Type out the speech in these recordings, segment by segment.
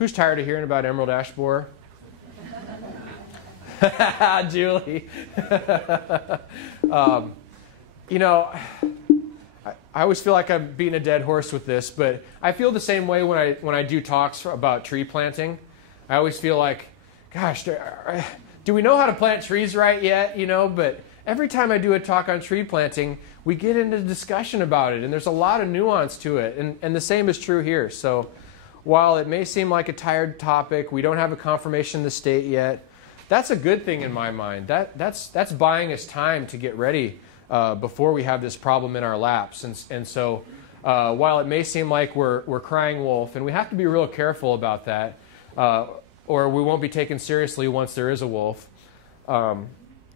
Who's tired of hearing about emerald ash borer? Julie. You know, I always feel like I'm beating a dead horse with this, but I feel the same way when I do talks about tree planting. I always feel like, gosh, do we know how to plant trees right yet? You know, but every time I do a talk on tree planting, we get into discussion about it, and there's a lot of nuance to it, and the same is true here. So while it may seem like a tired topic, we don't have a confirmation in the state yet, that's a good thing in my mind. That's buying us time to get ready before we have this problem in our laps. And so while it may seem like we're crying wolf, and we have to be real careful about that, or we won't be taken seriously once there is a wolf,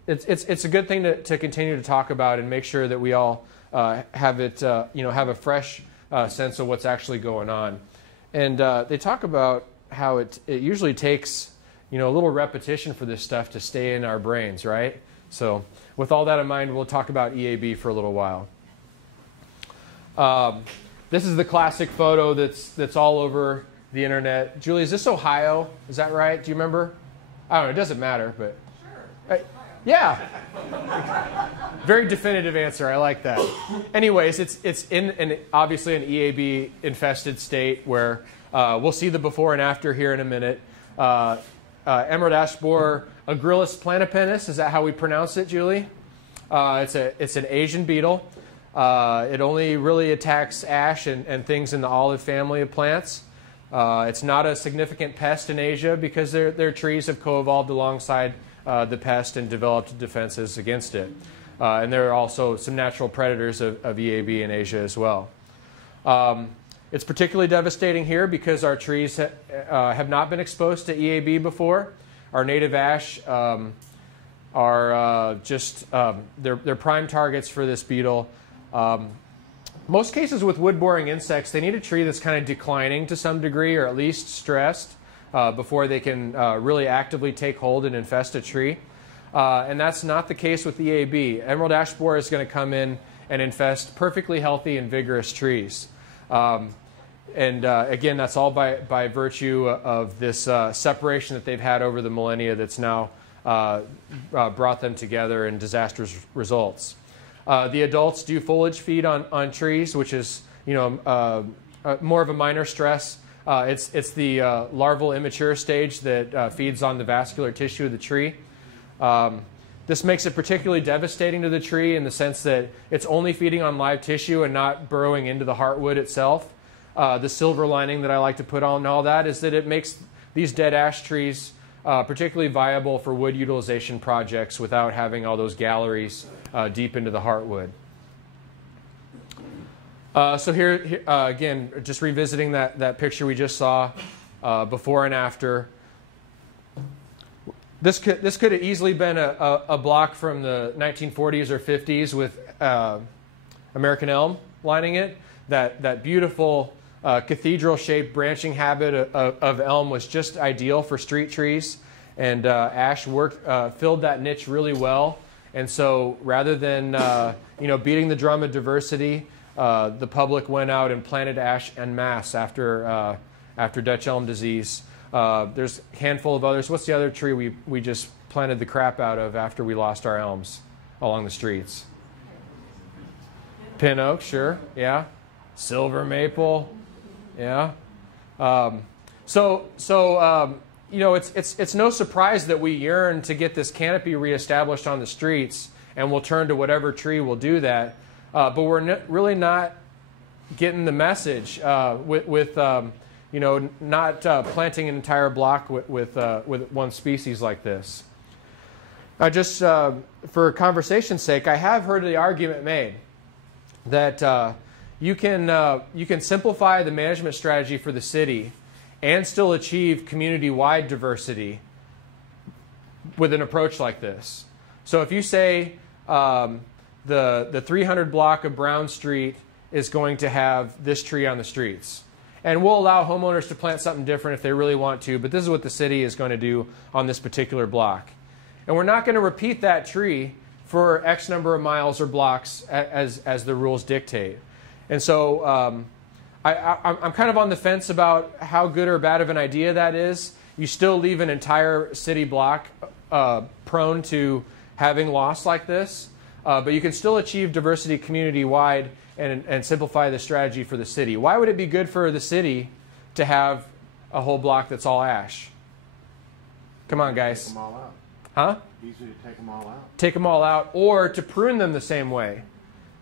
it's a good thing to continue to talk about and make sure that we all have it, have a fresh sense of what's actually going on. And they talk about how it usually takes, a little repetition for this stuff to stay in our brains, right? So with all that in mind, we'll talk about EAB for a little while. This is the classic photo that's all over the internet. Julie, is this Ohio? Is that right? Do you remember? I don't know. It doesn't matter, but sure. Yeah. Very definitive answer. I like that. Anyways, it's in obviously an EAB infested state where we'll see the before and after here in a minute. Emerald ash borer Agrillus planipennis, is that how we pronounce it, Julie? It's an Asian beetle. It only really attacks ash and things in the olive family of plants. It's not a significant pest in Asia because their trees have co-evolved alongside the pest and developed defenses against it. And there are also some natural predators of EAB in Asia as well. It's particularly devastating here because our trees have not been exposed to EAB before. Our native ash are they're prime targets for this beetle. Most cases with wood-boring insects, they need a tree that's kind of declining to some degree or at least stressed before they can really actively take hold and infest a tree. And that's not the case with EAB. Emerald ash borer is going to come in and infest perfectly healthy and vigorous trees. Again, that's all by virtue of this separation that they've had over the millennia that's now brought them together in disastrous results. The adults do foliage feed on trees, which is more of a minor stress. It's the larval immature stage that feeds on the vascular tissue of the tree. This makes it particularly devastating to the tree in the sense that it's only feeding on live tissue and not burrowing into the heartwood itself. The silver lining that I like to put on all that is that it makes these dead ash trees particularly viable for wood utilization projects without having all those galleries deep into the heartwood. So here again, just revisiting that picture we just saw before and after. This could have easily been a block from the 1940s or 50s with American elm lining it. That beautiful cathedral-shaped branching habit of elm was just ideal for street trees, and ash filled that niche really well. And so rather than beating the drum of diversity, the public went out and planted ash en masse after Dutch elm disease. There's a handful of others. What's the other tree we just planted the crap out of after we lost our elms along the streets? Pin oak, sure, yeah. Silver maple, yeah. It's no surprise that we yearn to get this canopy reestablished on the streets, and we'll turn to whatever tree will do that. But we're really not getting the message with not planting an entire block with one species like this. Just for conversation's sake, I have heard the argument made that you can simplify the management strategy for the city and still achieve community-wide diversity with an approach like this. So if you say the 300 block of Brown Street is going to have this tree on the streets, and we'll allow homeowners to plant something different if they really want to, but this is what the city is going to do on this particular block. And we're not going to repeat that tree for X number of miles or blocks as the rules dictate. And so I'm kind of on the fence about how good or bad of an idea that is. You still leave an entire city block prone to having loss like this, but you can still achieve diversity community-wide and simplify the strategy for the city. Why would it be good for the city to have a whole block that's all ash? Come on, guys. Take them all out. Huh? Easy to take them all out. Take them all out, or to prune them the same way.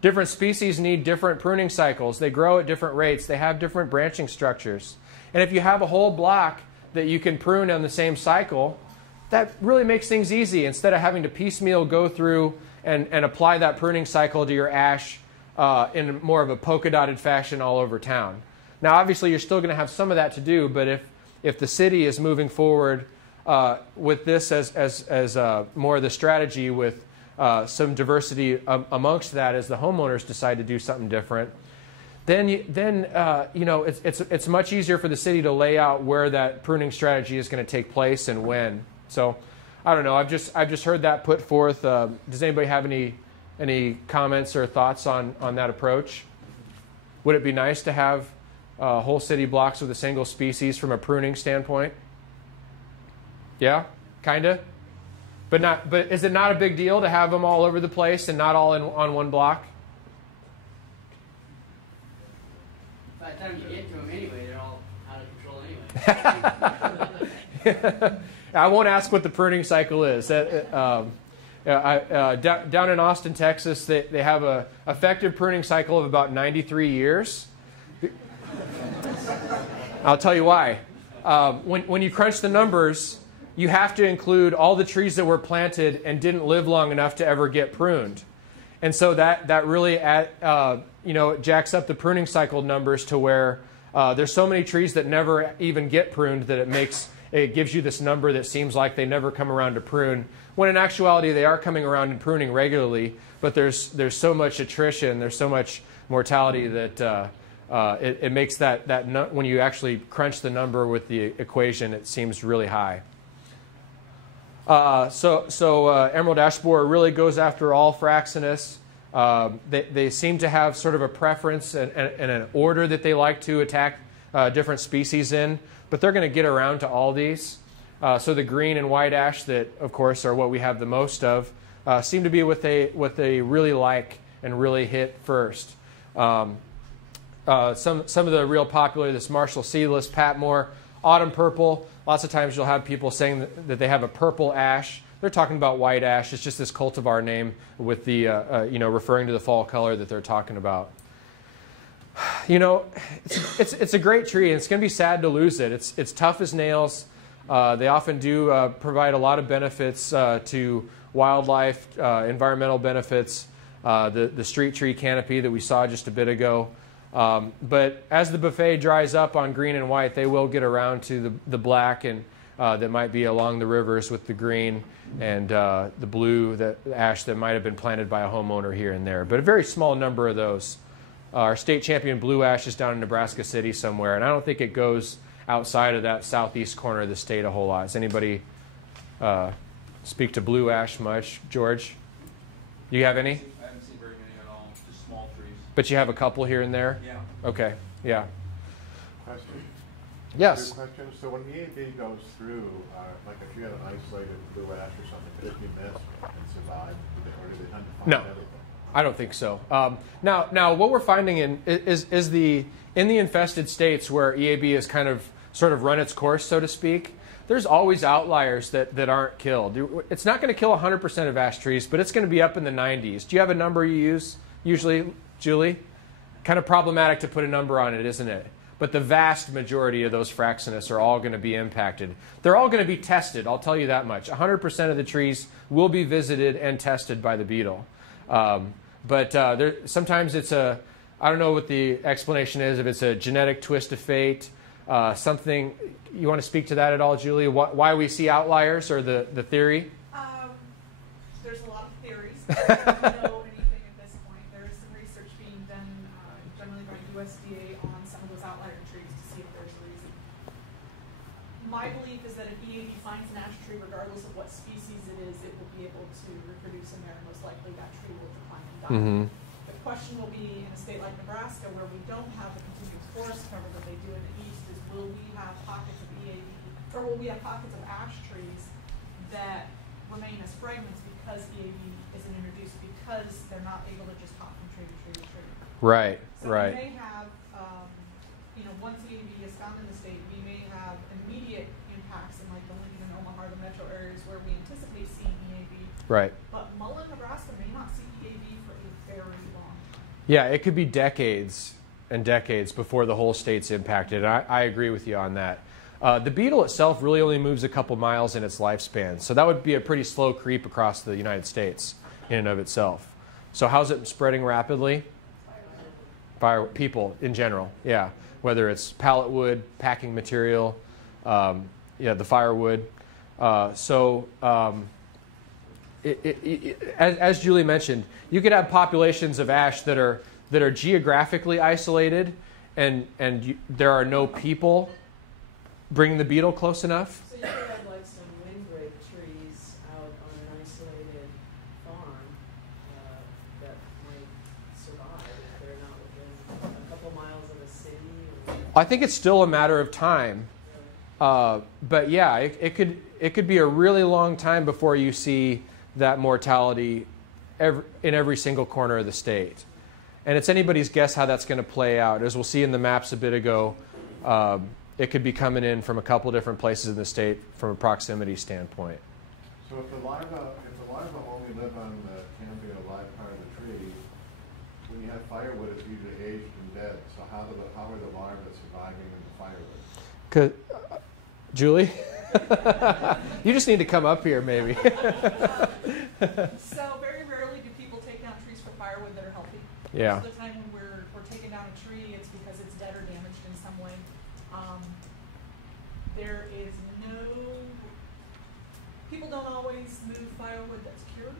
Different species need different pruning cycles. They grow at different rates. They have different branching structures. And if you have a whole block that you can prune on the same cycle, that really makes things easy instead of having to piecemeal go through and apply that pruning cycle to your ash in more of a polka-dotted fashion all over town. Now, obviously, you're still going to have some of that to do, but if the city is moving forward with this as more of the strategy with some diversity amongst that as the homeowners decide to do something different, then you know, it's much easier for the city to lay out where that pruning strategy is going to take place and when. So I don't know. I've just heard that put forth. Does anybody have any comments or thoughts on that approach? Would it be nice to have whole city blocks with a single species from a pruning standpoint? Yeah, kinda. But is it not a big deal to have them all over the place and not all on one block? By the time you get to them anyway, they're all out of control anyway. I won't ask what the pruning cycle is. Down in Austin, Texas, they have an effective pruning cycle of about 93 years. I'll tell you why. When you crunch the numbers, you have to include all the trees that were planted and didn't live long enough to ever get pruned. And so that really you know, jacks up the pruning cycle numbers to where there's so many trees that never even get pruned that it gives you this number that seems like they never come around to prune, when in actuality they are coming around and pruning regularly, but there's so much attrition, there's so much mortality that it makes that when you actually crunch the number with the equation, it seems really high. So emerald ash borer really goes after all Fraxinus. They seem to have sort of a preference and an order that they like to attack different species in, but they're going to get around to all these. So the green and white ash that, of course, are what we have the most of, seem to be what they really like and really hit first. Some of the real popular, this Marshall Seedless, Patmore, autumn purple. Lots of times you'll have people saying that they have a purple ash. They're talking about white ash. It's just this cultivar name with the, you know, referring to the fall color that they're talking about. You know, it's a great tree, and it's going to be sad to lose it. It's tough as nails. They often do provide a lot of benefits to wildlife, environmental benefits, the street tree canopy that we saw just a bit ago. But as the buffet dries up on green and white, they will get around to the black and that might be along the rivers with the green and the blue, the ash that might have been planted by a homeowner here and there. But a very small number of those. Our state champion blue ash is down in Nebraska City somewhere, and I don't think it goes outside of that southeast corner of the state a whole lot. Does anybody speak to blue ash much? George, do you have any? I haven't seen very many at all, just small trees. But you have a couple here and there? Yeah. Okay, yeah. Question? Yes? Good question. So when the EAB goes through, like if you had an isolated blue ash or something, could it be missed and survive? Or do they tend to find No. everything? I don't think so. Now, what we're finding in the infested states where EAB has kind of sort of run its course, so to speak, there's always outliers that aren't killed. It's not going to kill 100% of ash trees, but it's going to be up in the 90s. Do you have a number you use usually, Julie? Kind of problematic to put a number on it, isn't it? But the vast majority of those Fraxinus are all going to be impacted. They're all going to be tested, I'll tell you that much. 100% of the trees will be visited and tested by the beetle. But sometimes it's I don't know what the explanation is, if it's a genetic twist of fate, something. You want to speak to that at all, Julie? Why we see outliers or the theory? There's a lot of theories. I don't know anything at this point. There is some research being done generally by USDA on some of those outlier trees to see if there's a reason. My belief is that if EAB finds an ash tree, regardless of what species it is, it will be able to reproduce in there, and most likely that tree will decline and die. Mm-hmm. The question will be in a state like Nebraska, where we don't have a continuous forest forest cover that they do in the east is, will we have pockets of EAB, or will we have pockets of ash trees that remain as fragments because EAB isn't introduced, because they're not able to just hop from tree to tree to tree. Right, So right. we may have, once EAB is found in the state, we may have immediate impacts in like the Lincoln and Omaha, the metro areas where we anticipate seeing EAB. Right. But Mullen, Nebraska may not see EAB for a very long time. Yeah, it could be decades and decades before the whole state's impacted. And I agree with you on that. The beetle itself really only moves a couple miles in its lifespan. So that would be a pretty slow creep across the United States in and of itself. So how's it spreading rapidly? People in general, yeah. Whether it's pallet wood, packing material, the firewood. As Julie mentioned, you could have populations of ash that are geographically isolated, and there are no people bringing the beetle close enough. So you could have like some windbreak trees out on an isolated farm that might survive if they're not within a couple miles of a city. I think it's still a matter of time. But yeah, it could be a really long time before you see that mortality in every single corner of the state. And it's anybody's guess how that's going to play out. As we'll see in the maps a bit ago, it could be coming in from a couple different places in the state from a proximity standpoint. So if the larvae only live on the canopy or live part of the tree, when you have firewood, it's usually aged and dead. So how are the larvae surviving in the firewood? Julie? You just need to come up here, maybe. So very rarely do people take down trees for firewood that are healthy. Yeah. Most of the time when we're taking down a tree, it's because it's dead or damaged in some way. People don't always move firewood that's cured.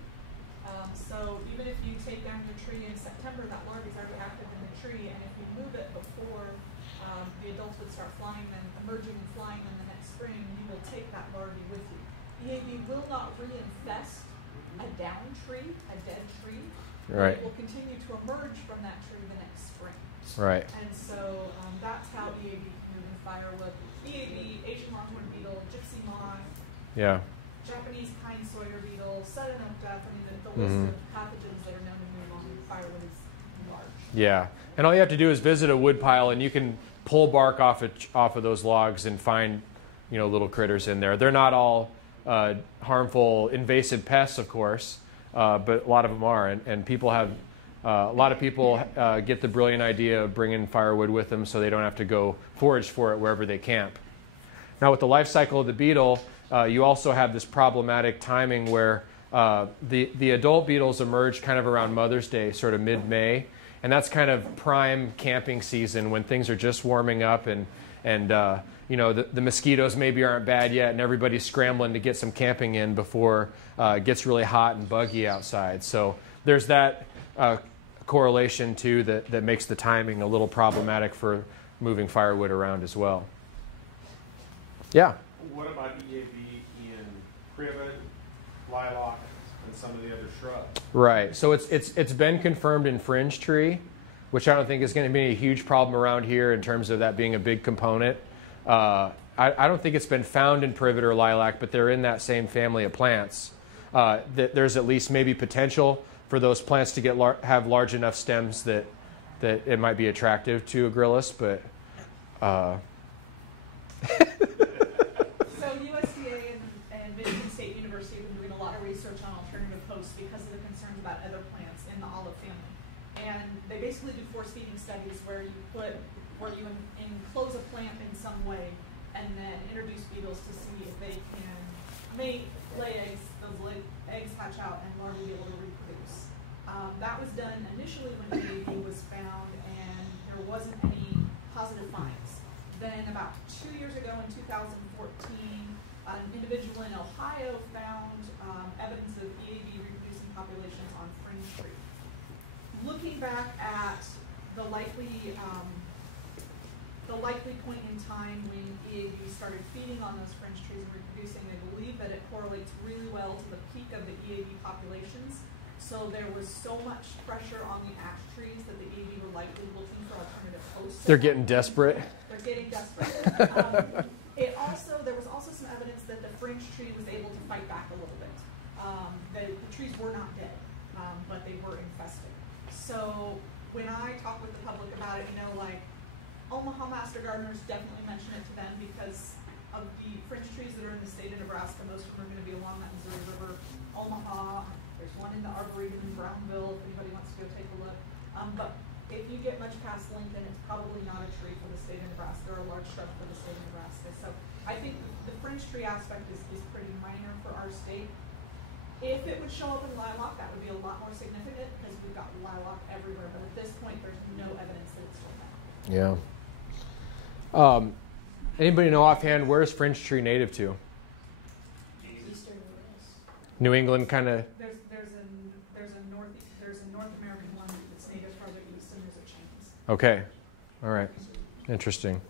So even if you take down your tree in September, that larvae is already active in the tree, and if you move it before the adults would start flying, then emerging and flying in the next spring, you will take that larvae with you. EAB will not reinfest a down tree, a dead tree. Right. It will continue to emerge from that tree the next spring. Right. And so that's how EAB can move in firewood. EAB, Asian longhorn beetle, gypsy moth, Yeah. Japanese pine sawyer beetle, sudden oak duck. I mean, the list of pathogens that are known to move on firewood is large. Yeah. And all you have to do is visit a wood pile, and you can pull bark off of those logs and find, little critters in there. They're not all harmful, invasive pests, of course, but a lot of them are. And people have, a lot of people get the brilliant idea of bringing firewood with them so they don't have to go forage for it wherever they camp. Now, with the life cycle of the beetle, you also have this problematic timing where the adult beetles emerge kind of around Mother's Day, sort of mid-May, and that's kind of prime camping season when things are just warming up and the mosquitoes maybe aren't bad yet, and everybody's scrambling to get some camping in before it gets really hot and buggy outside. So there's that correlation too that makes the timing a little problematic for moving firewood around as well. Yeah. What about EAB in privet, lilac, and some of the other shrubs? Right. So it's been confirmed in fringe tree, which I don't think is going to be a huge problem around here in terms of that being a big component. I don't think it's been found in privet or lilac, but they're in that same family of plants. There's at least maybe potential for those plants to have large enough stems that it might be attractive to a gryllus, but So USDA and Michigan State University have been doing a lot of research on alternative hosts because of the concerns about other plants in the olive family. And they basically do force feeding studies where you enclose a plant in some way and then introduce beetles to see if they can lay eggs, those eggs hatch out, and larvae be able to reproduce. That was done initially when EAB was found, and there wasn't any positive finds. Then about 2 years ago in 2014, an individual in Ohio found evidence of EAB reproducing populations on fringe tree. Looking back at the likely point in time when EAB started feeding on those fringe trees and reproducing, they believe that it correlates really well to the peak of the EAB populations So there was so much pressure on the ash trees that the EAB were likely looking for alternative hosts. They're getting desperate. They're getting desperate. There was also some evidence that the fringe tree was able to fight back a little bit. The trees were not dead, but they were infested. So when I talk with the public about it, like Omaha Master Gardeners definitely mention it to them because of the fringe trees that are in the state of Nebraska. Most of them are going to be along that Missouri River. Omaha, there's one in the Arboretum in Brownville if anybody wants to go take a look. But if you get much past Lincoln, it's probably not a tree for the state of Nebraska or a large shrub for the state of Nebraska. So I think the fringe tree aspect is pretty minor for our state. If it would show up in lilac, that would be a lot more significant because we've got lilac everywhere. But at this point, there's no evidence that it's doing that. Yeah. Anybody know offhand where is fringe tree native to? Eastern US. New England, kind of. There's a North American one that's native farther east, and there's a Chinese. Okay. All right. Interesting.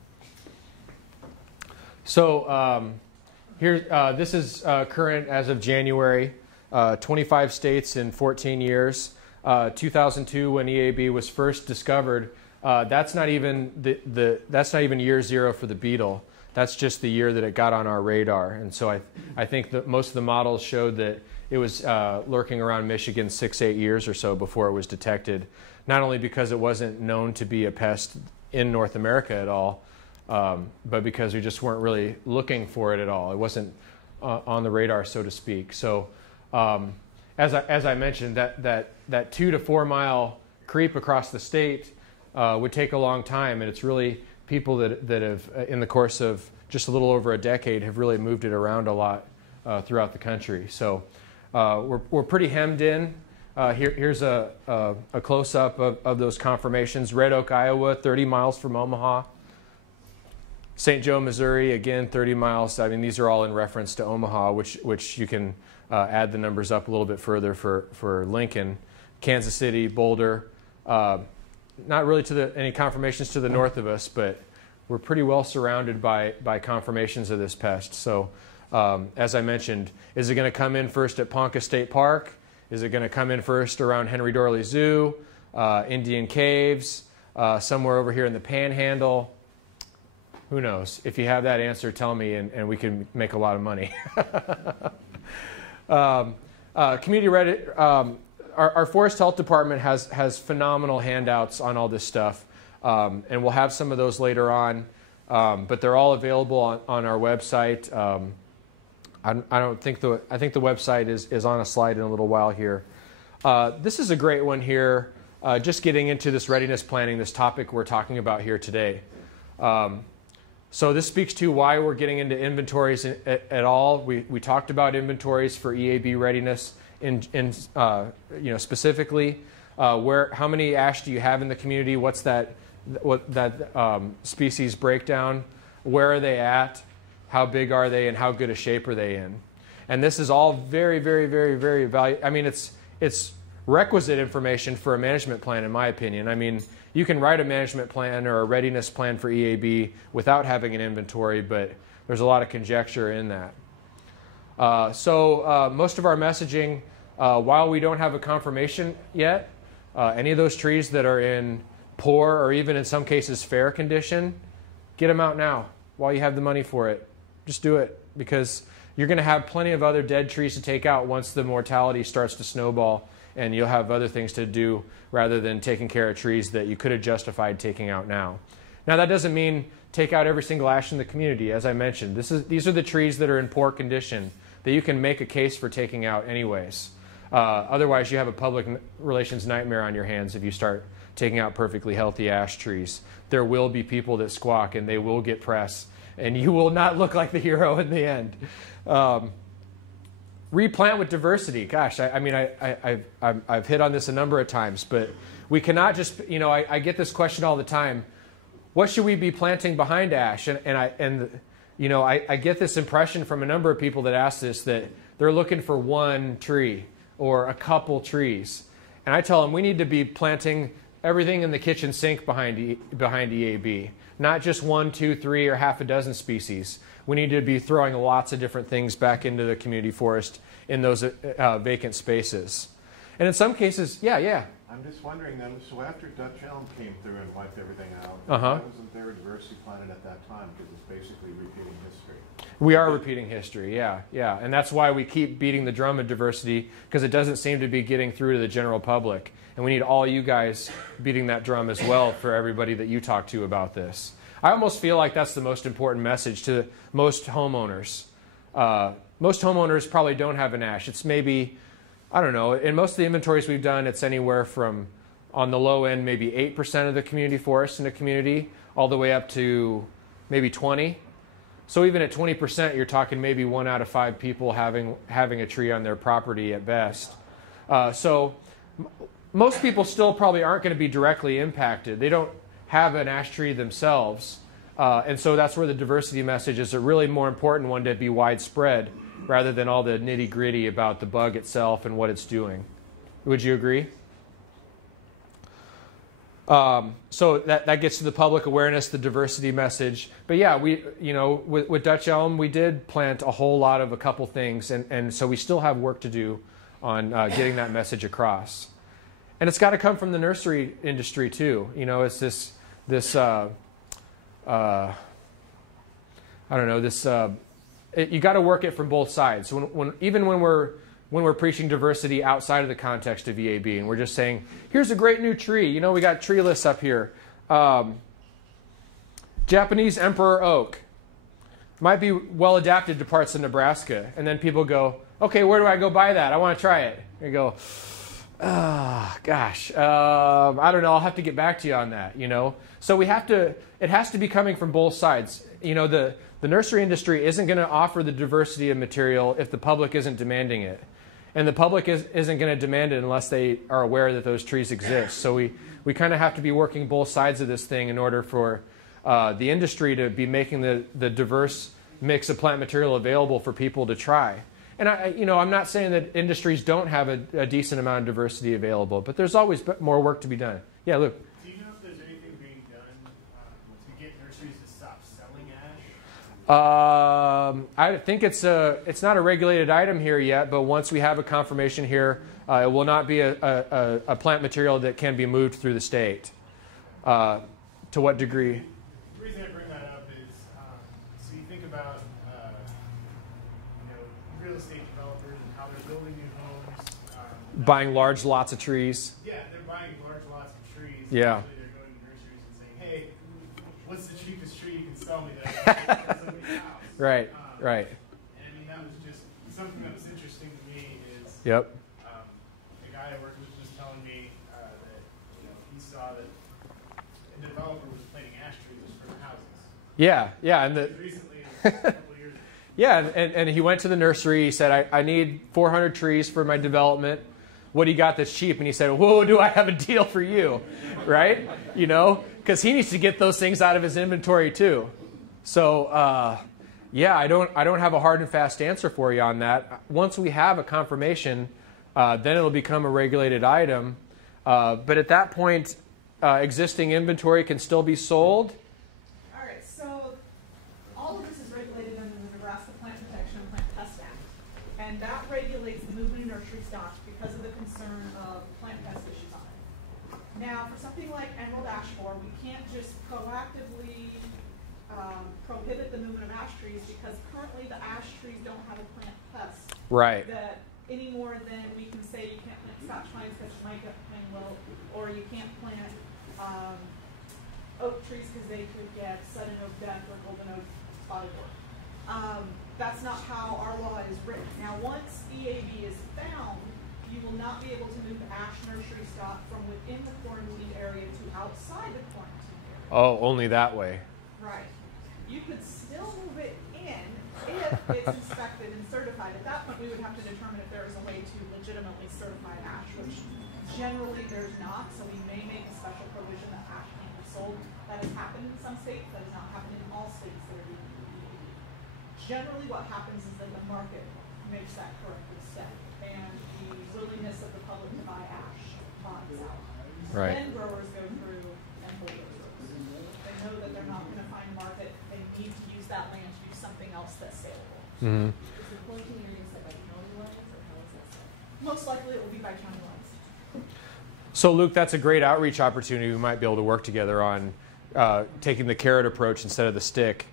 So here, this is current as of January. 25 states in 14 years. 2002, when EAB was first discovered, that's not even that's not even year zero for the beetle. That's just the year that it got on our radar. And so I think that most of the models showed that it was lurking around Michigan 6-8 years or so before it was detected. Not only because it wasn't known to be a pest in North America at all, but because we just weren't really looking for it at all. It wasn't on the radar, so to speak. So as I mentioned, that 2 to 4 mile creep across the state would take a long time, and it's really people that have, in the course of just a little over a decade, have really moved it around a lot throughout the country. So we're pretty hemmed in. Here's a close-up of those conformations. Red Oak, Iowa, 30 miles from Omaha. St. Joe, Missouri, again, 30 miles. I mean, these are all in reference to Omaha, which you can add the numbers up a little bit further for Lincoln. Kansas City, Boulder. Not really any conformations to the north of us, but we're pretty well surrounded by conformations of this pest. So as I mentioned, is it going to come in first at Ponca State Park? Is it going to come in first around Henry Dorley Zoo, Indian Caves, somewhere over here in the Panhandle? Who knows? If you have that answer, tell me, and we can make a lot of money. Community Reddit, our Forest Health Department has phenomenal handouts on all this stuff, and we'll have some of those later on, but they're all available on our website. I think the website is on a slide in a little while here. This is a great one here, just getting into this readiness planning, this topic we're talking about here today. So this speaks to why we're getting into inventories at all. We talked about inventories for EAB readiness specifically. How many ash do you have in the community? What's that species breakdown? Where are they at? How big are they, and how good a shape are they in? And this is all very, very, very, very valuable. I mean, it's requisite information for a management plan, in my opinion. I mean, you can write a management plan or a readiness plan for EAB without having an inventory, but there's a lot of conjecture in that. So most of our messaging, while we don't have a confirmation yet, any of those trees that are in poor or even in some cases fair condition, get them out now while you have the money for it. Just do it, because you're going to have plenty of other dead trees to take out once the mortality starts to snowball, and you'll have other things to do rather than taking care of trees that you could have justified taking out now. Now, that doesn't mean take out every single ash in the community. As I mentioned, these are the trees that are in poor condition that you can make a case for taking out anyways. Otherwise, you have a public relations nightmare on your hands if you start taking out perfectly healthy ash trees. There will be people that squawk, and they will get press, and you will not look like the hero in the end. Replant with diversity. Gosh, I've hit on this a number of times, but we cannot just, I get this question all the time. What should we be planting behind ash? I get this impression from a number of people that ask this, that they're looking for one tree or a couple trees. And I tell them we need to be planting everything in the kitchen sink behind EAB, not just 1, 2, 3, or half a dozen species. We need to be throwing lots of different things back into the community forest in those vacant spaces. And in some cases, yeah. I'm just wondering then, so after Dutch elm came through and wiped everything out, Uh-huh. why wasn't there a diversity planted at that time? Because it's basically repeating history. We are repeating history, yeah. And that's why we keep beating the drum of diversity, because it doesn't seem to be getting through to the general public. And we need all you guys beating that drum as well for everybody that you talk to about this. I almost feel like that's the most important message to most homeowners. Most homeowners probably don't have an ash. It's maybe, I don't know, in most of the inventories we've done, it's anywhere from, on the low end, maybe 8% of the community forest in a community, all the way up to maybe 20. So even at 20%, you're talking maybe 1 out of 5 people having a tree on their property at best. So most people still probably aren't going to be directly impacted. They don't have an ash tree themselves. And so that's where the diversity message is a really more important one to be widespread rather than all the nitty-gritty about the bug itself and what it's doing. Would you agree? So that gets to the public awareness, the diversity message. But yeah, with Dutch elm, we did plant a whole lot of a couple things, and so we still have work to do on getting that message across. And it's got to come from the nursery industry too. It's this I don't know, you got to work it from both sides. Even when we're preaching diversity outside of the context of EAB, and we're just saying, here's a great new tree. We got tree lists up here. Japanese emperor oak might be well adapted to parts of Nebraska. And then people go, okay, where do I go buy that? I want to try it. And you go, gosh, I don't know. I'll have to get back to you on that, So it has to be coming from both sides. The nursery industry isn't going to offer the diversity of material if the public isn't demanding it. And the public isn't going to demand it unless they are aware that those trees exist. So we kind of have to be working both sides of this thing in order for the industry to be making the diverse mix of plant material available for people to try. And I'm not saying that industries don't have a decent amount of diversity available, but there's always more work to be done. Yeah, Luke. Do you know if there's anything being done to get nurseries to stop selling ash? I think it's not a regulated item here yet, but once we have a confirmation here, it will not be a plant material that can be moved through the state. To what degree? The reason I bring that up is, so you think about real estate developers and how they're building new homes. Buying large lots of trees. Yeah, they're buying large lots of trees. Yeah. Actually, they're going to nurseries and saying, hey, what's the cheapest tree you can sell me that I can put in somebody's house? Right. And I mean, that was just something that was interesting to me is Yep. the guy I worked with was telling me that he saw that a developer was planting ash trees for their houses. Yeah, and Recently, a couple of years ago. Yeah, and he went to the nursery. He said, I need 400 trees for my development. What do you got that's cheap? And he said, whoa, do I have a deal for you? Right? Because he needs to get those things out of his inventory too. So, I don't have a hard and fast answer for you on that. Once we have a confirmation, then it'll become a regulated item. But at that point, existing inventory can still be sold. All right, so all of this is regulated under the Nebraska Plant Protection and Plant Pest Act. And that regulates the movement of nursery stocks because of the concern of plant pest issues on it. Now, for something like emerald ash borer, we can't just proactively prohibit the movement of ash trees because currently the ash trees don't have a plant pest. Right. That any more than we can say you can't plant Scotch pines because you might get pine wilt, or you can't plant oak trees because they could get sudden oak death or golden oak spotted wart. That's not how our law is written. Now, once EAB is found, you will not be able to move ash nursery stock from within the quarantine area to outside the quarantine area. Oh, only that way. Right. You could still move it in if it's inspected and certified. At that point, we would have to determine if there is a way to legitimately certify ash, which generally there's not, so we may make a special provision that ash can't be sold. That has happened in some states. That has not happened in all states that are doing EAB. Generally, what happens is that the market makes that correctly set, and the willingness of the public to buy ash bottoms out. Right. Then growers go through and hold those rows. They know that they're not going to find a market. They need to use that land to do something else that's saleable. Mm-hmm. Is the quarantine area set by county lines, or how is that set? Most likely, it will be by county lines. So Luke, that's a great outreach opportunity. We might be able to work together on taking the carrot approach instead of the stick,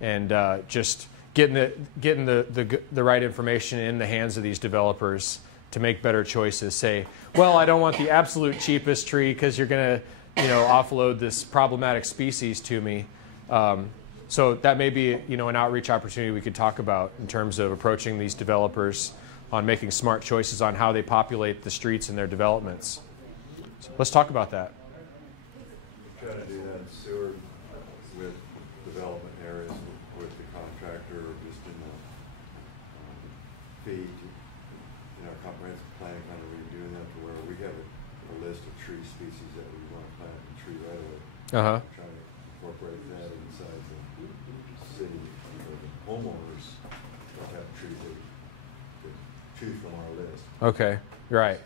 and just getting the right information in the hands of these developers to make better choices. Say, well, I don't want the absolute cheapest tree because you're going to, offload this problematic species to me. So that may be, an outreach opportunity we could talk about in terms of approaching these developers on making smart choices on how they populate the streets in their developments. So let's talk about that. We try to do that in Seward with development areas with the contractor, or just in the feed. Our comprehensive planning kind of redoing that to where we have a list of tree species that we want to plant in tree right away. Uh-huh. Try to incorporate that inside the city, or the homeowners that have trees that choose from our list. Okay, right.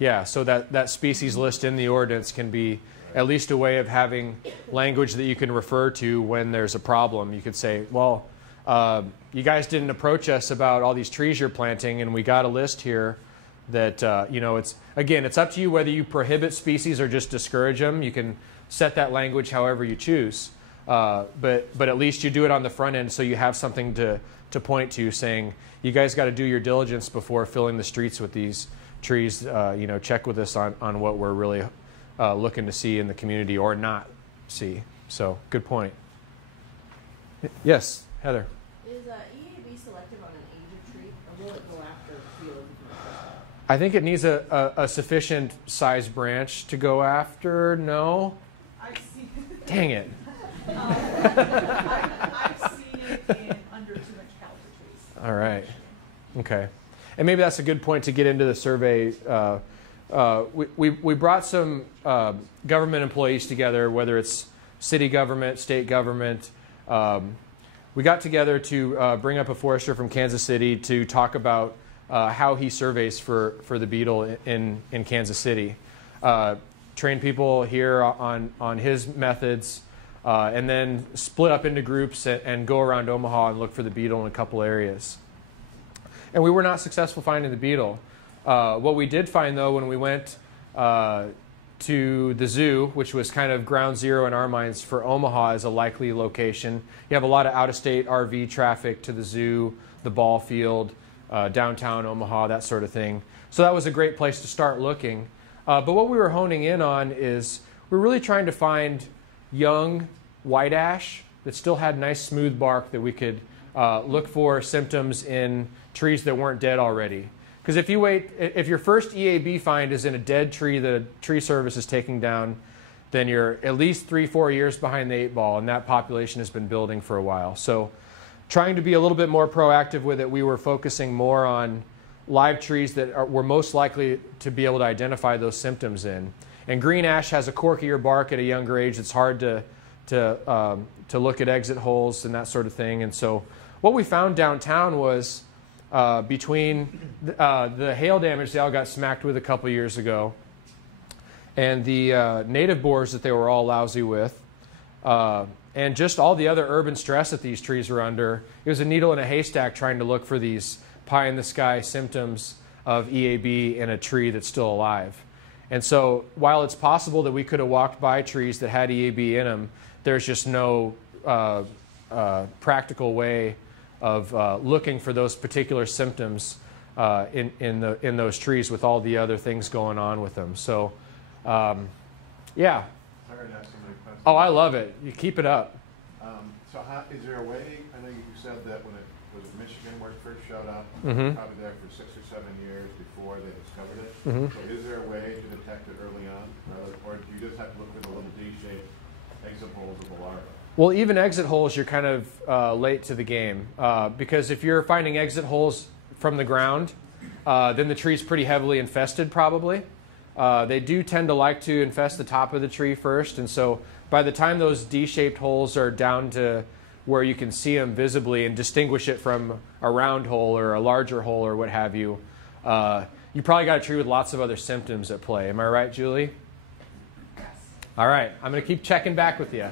Yeah, so that species list in the ordinance can be at least a way of having language that you can refer to when there's a problem. You could say, well, you guys didn't approach us about all these trees you're planting, and we got a list here that, it's up to you whether you prohibit species or just discourage them. You can set that language however you choose. But at least you do it on the front end so you have something to point to, saying, you guys got to do your diligence before filling the streets with these trees. Check with us on what we're really looking to see in the community or not see. So, good point. Yes, Heather. Is EAB selective on an age of tree, or will it go after field? I think it needs a sufficient size branch to go after. No? I've seen it. Dang it. I've seen it in under 2-inch caliber trees. All right. Okay. And maybe that's a good point to get into the survey. We brought some government employees together, whether it's city government, state government. We got together to bring up a forester from Kansas City to talk about how he surveys for the beetle in Kansas City. Train people here on his methods, and then split up into groups and go around Omaha and look for the beetle in a couple areas. And we were not successful finding the beetle. What we did find, though, when we went to the zoo, which was kind of ground zero in our minds for Omaha as a likely location. You have a lot of out-of-state RV traffic to the zoo, the ball field, downtown Omaha, that sort of thing. So that was a great place to start looking. But what we were honing in on is we're really trying to find young white ash that still had nice smooth bark that we could look for symptoms in trees that weren't dead already. Because if your first EAB find is in a dead tree that a tree service is taking down, then you're at least 3-4 years behind the 8 ball, and that population has been building for a while. So trying to be a little bit more proactive with it, we were focusing more on live trees that were most likely to be able to identify those symptoms in. And green ash has a corkier bark at a younger age. It's hard to look at exit holes and that sort of thing. And so what we found downtown was between the hail damage they all got smacked with a couple years ago and the native borers that they were all lousy with, and just all the other urban stress that these trees were under, it was a needle in a haystack trying to look for these pie-in-the-sky symptoms of EAB in a tree that's still alive. And so while it's possible that we could have walked by trees that had EAB in them, there's just no practical way of looking for those particular symptoms in those trees with all the other things going on with them. So, yeah. Sorry to ask so many questions. Oh, I love it. You keep it up. So is there a way, I know you said that when it was Michigan where it first showed up, Mm-hmm. probably there for 6 or 7 years before they discovered it. Mm-hmm. So is there a way to detect it early on? Or do you just have to look for the little D-shaped exit holes of the larva? Well, even exit holes, you're kind of late to the game. Because if you're finding exit holes from the ground, then the tree's pretty heavily infested probably. They do tend to like to infest the top of the tree first, and so by the time those D-shaped holes are down to where you can see them visibly and distinguish it from a round hole or a larger hole or what have you, you probably got a tree with lots of other symptoms at play. Am I right, Julie? Yes. All right. I'm going to keep checking back with you.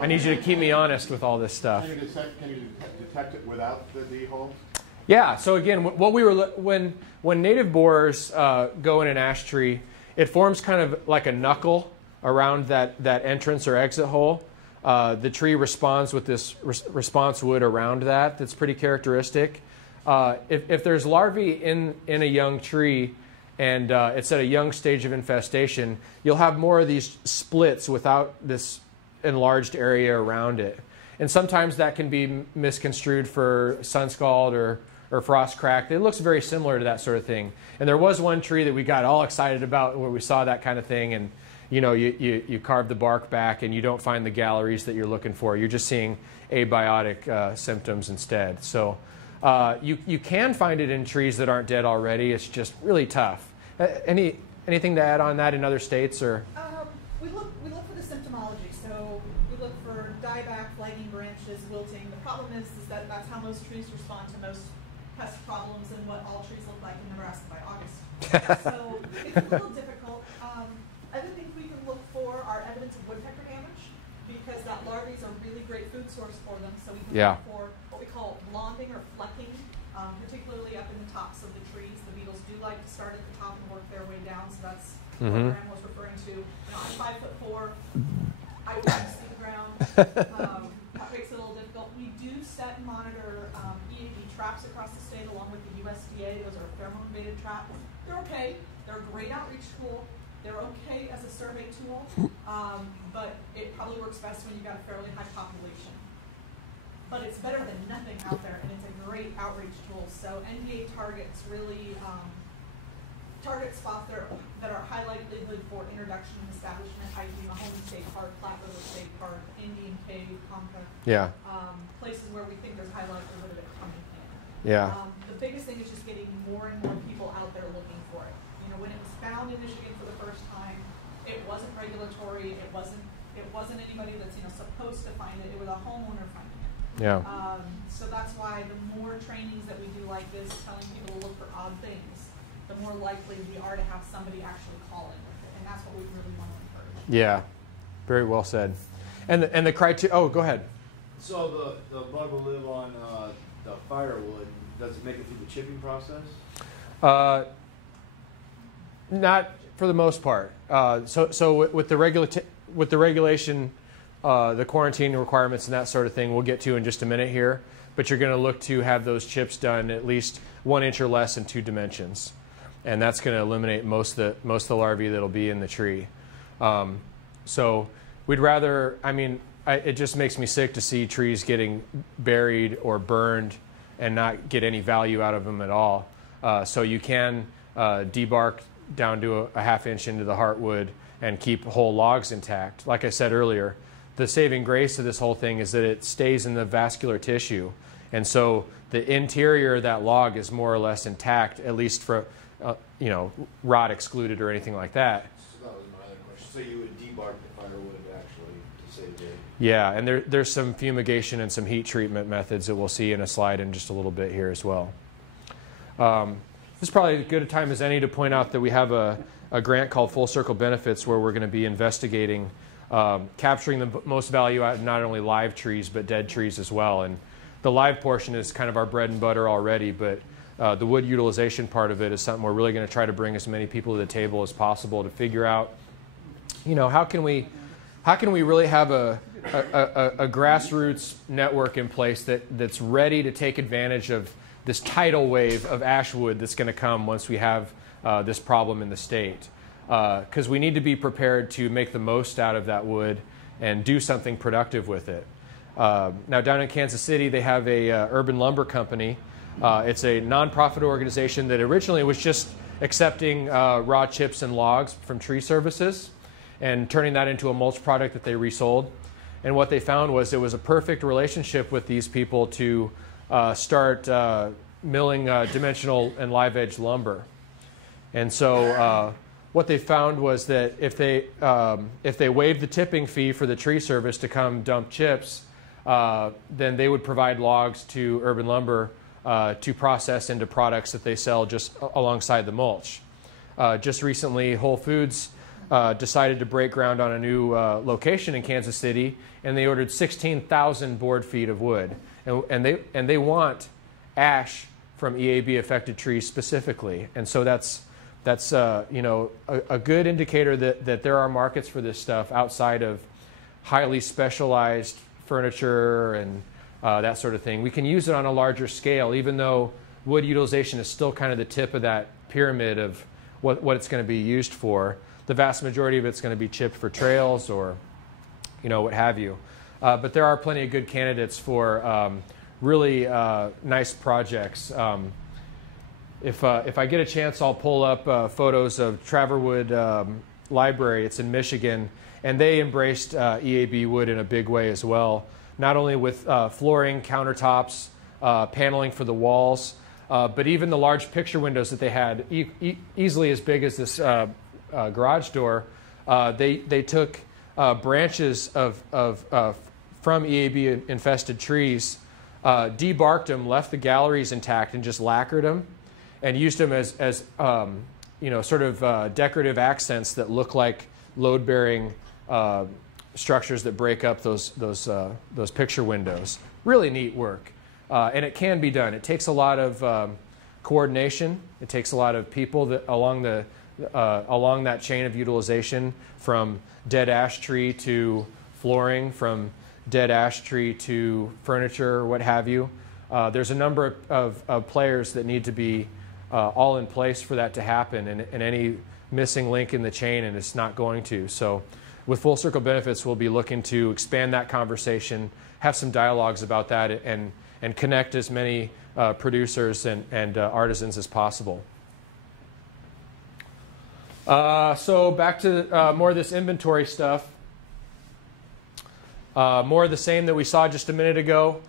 I need you to keep me honest with all this stuff. Can you detect it without the D holes? Yeah. So again, what we were when native borers go in an ash tree, it forms kind of like a knuckle around that entrance or exit hole. The tree responds with this response wood around that's pretty characteristic. If there's larvae in a young tree and it's at a young stage of infestation, you'll have more of these splits without this enlarged area around it. And sometimes that can be misconstrued for sun scald or frost cracked. It looks very similar to that sort of thing. And there was one tree that we got all excited about where we saw that kind of thing, and you carve the bark back and you don't find the galleries that you're looking for. You're just seeing abiotic symptoms instead. So you can find it in trees that aren't dead already. It's just really tough. Anything to add on that in other states? Or We look for the symptomology. So we look for dieback, flagging branches, wilting. The problem is that that's how most trees respond to most pest problems and what all trees look like in Nebraska by August. So it's a little difficult. Other things we can look for are evidence of woodpecker damage, because that larvae is a really great food source for them. So we can look for what we call blonding or flecking, particularly up in the tops of the trees. The beetles do like to start at the top and work their way down. So that's what Graham was referring to. I'm 5'4". I can't see the ground. That makes it a little difficult. We do set and monitor EAB traps across the state along with the USDA. Those are pheromone-baited traps. They're okay. They're a great outreach tool. They're okay as a survey tool, but it probably works best when you've got a fairly high population. But it's better than nothing out there, and it's a great outreach tool. So NDA targets really target spots that are high likelihood for introduction and establishment, i.e. Mahoney State Park, Flat River State Park, Indian Cave, Conca. Yeah. Places where we think there's high likelihood of it coming in. Yeah. The biggest thing is just getting more and more people out there looking for it. When it was found in Michigan for the first time, it wasn't regulatory. It wasn't anybody that's supposed to find it. It was a homeowner finding it. Yeah. So that's why the more trainings that we do like this, telling people to look for odd things, the more likely we are to have somebody actually calling with it, and that's what we really want to encourage. Yeah. Very well said. And the criteria. Oh, go ahead. So the bug will live on the firewood. Does it make it through the chipping process? Not for the most part. So with the regulation, the quarantine requirements and that sort of thing, we'll get to in just a minute here. But you're going to look to have those chips done at least 1 inch or less in 2 dimensions, and that's going to eliminate most of the larvae that'll be in the tree. So we'd rather. It just makes me sick to see trees getting buried or burned and not get any value out of them at all. So you can debark down to a ½ inch into the heartwood and keep whole logs intact. Like I said earlier, the saving grace of this whole thing is that it stays in the vascular tissue. And so the interior of that log is more or less intact, at least for, rot excluded or anything like that. So that was my other question. So you would debark the firewood actually to save it? Yeah, and there's some fumigation and some heat treatment methods that we'll see in a slide in just a little bit here as well. This is probably as good a time as any to point out that we have a grant called Full Circle Benefits where we're going to be investigating capturing the most value out of not only live trees but dead trees as well. And the live portion is kind of our bread and butter already, but the wood utilization part of it is something we're really going to try to bring as many people to the table as possible to figure out, how can we really have a grassroots network in place that's ready to take advantage of this tidal wave of ash wood that's going to come once we have this problem in the state. Because we need to be prepared to make the most out of that wood and do something productive with it. Now down in Kansas City, they have a urban lumber company. It's a nonprofit organization that originally was just accepting raw chips and logs from tree services and turning that into a mulch product that they resold. And what they found was it was a perfect relationship with these people to start milling dimensional and live edge lumber. And so what they found was that if they waived the tipping fee for the tree service to come dump chips, then they would provide logs to urban lumber to process into products that they sell just alongside the mulch. Just recently, Whole Foods decided to break ground on a new location in Kansas City, and they ordered 16,000 board feet of wood. And they want ash from EAB affected trees specifically. And so that's that's you know, a good indicator that there are markets for this stuff outside of highly specialized furniture and that sort of thing. We can use it on a larger scale, even though wood utilization is still kind of the tip of that pyramid of what it's going to be used for. The vast majority of it's going to be chipped for trails or, you know, what have you. But there are plenty of good candidates for really nice projects. If I get a chance, I'll pull up photos of Traverwood Library. It's in Michigan, and they embraced EAB wood in a big way as well. Not only with flooring, countertops, paneling for the walls, but even the large picture windows that they had, easily as big as this garage door. They took branches from EAB infested trees, debarked them, left the galleries intact, and just lacquered them, and used them as you know, sort of decorative accents that look like load-bearing structures that break up those picture windows. Really neat work, and it can be done. It takes a lot of coordination. It takes a lot of people that along that chain of utilization, from dead ash tree to flooring, from dead ash tree to furniture, what have you. There's a number of players that need to be all in place for that to happen, and any missing link in the chain, and it's not going to. So with Full Circle Benefits, we'll be looking to expand that conversation, have some dialogues about that, and connect as many producers and artisans as possible. So back to more of this inventory stuff. More of the same that we saw just a minute ago.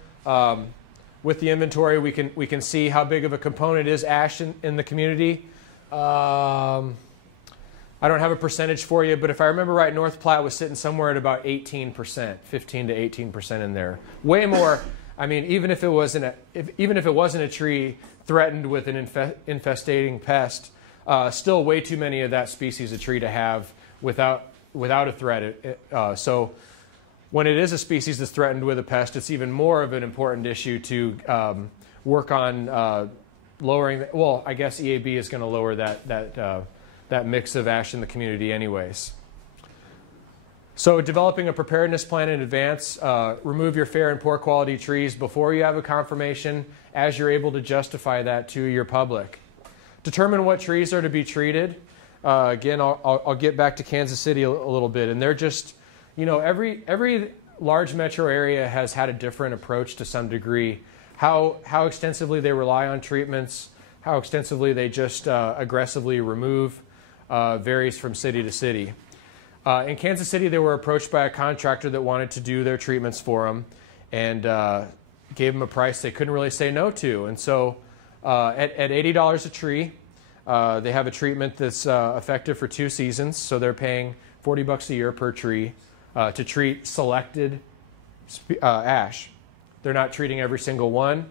With the inventory, we can see how big of a component is ash in the community. I don't have a percentage for you, but if I remember right, North Platte was sitting somewhere at about 18%, 15 to 18% in there. Way more. I mean, even if it wasn't a tree threatened with an infestating pest, still way too many of that species of tree to have without a threat. So when it is a species that's threatened with a pest, it's even more of an important issue to work on lowering. Well, I guess EAB is going to lower that mix of ash in the community anyways. So developing a preparedness plan in advance, remove your fair and poor quality trees before you have a confirmation, as you're able to justify that to your public. Determine what trees are to be treated. Again, I'll get back to Kansas City a little bit, and they're just, you know, every large metro area has had a different approach to some degree. How extensively they rely on treatments, how extensively they just aggressively remove, varies from city to city. In Kansas City, they were approached by a contractor that wanted to do their treatments for them, and gave them a price they couldn't really say no to. And so at $80 a tree, they have a treatment that's effective for 2 seasons, so they're paying $40 a year per tree to treat selected ash. They're not treating every single one.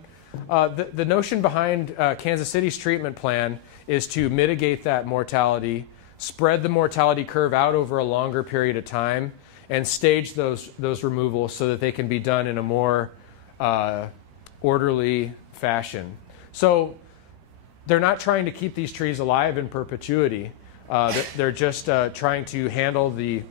The notion behind Kansas City's treatment plan is to mitigate that mortality, spread the mortality curve out over a longer period of time, and stage those removals so that they can be done in a more orderly fashion. So they're not trying to keep these trees alive in perpetuity. They're just trying to handle the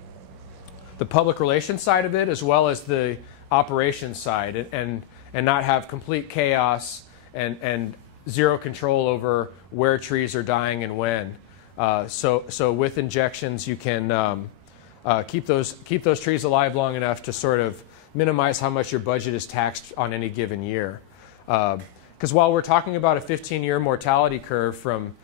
public relations side of it as well as the operations side, and not have complete chaos and zero control over where trees are dying and when. So with injections, you can keep those trees alive long enough to sort of minimize how much your budget is taxed on any given year. Because while we're talking about a 15-year mortality curve from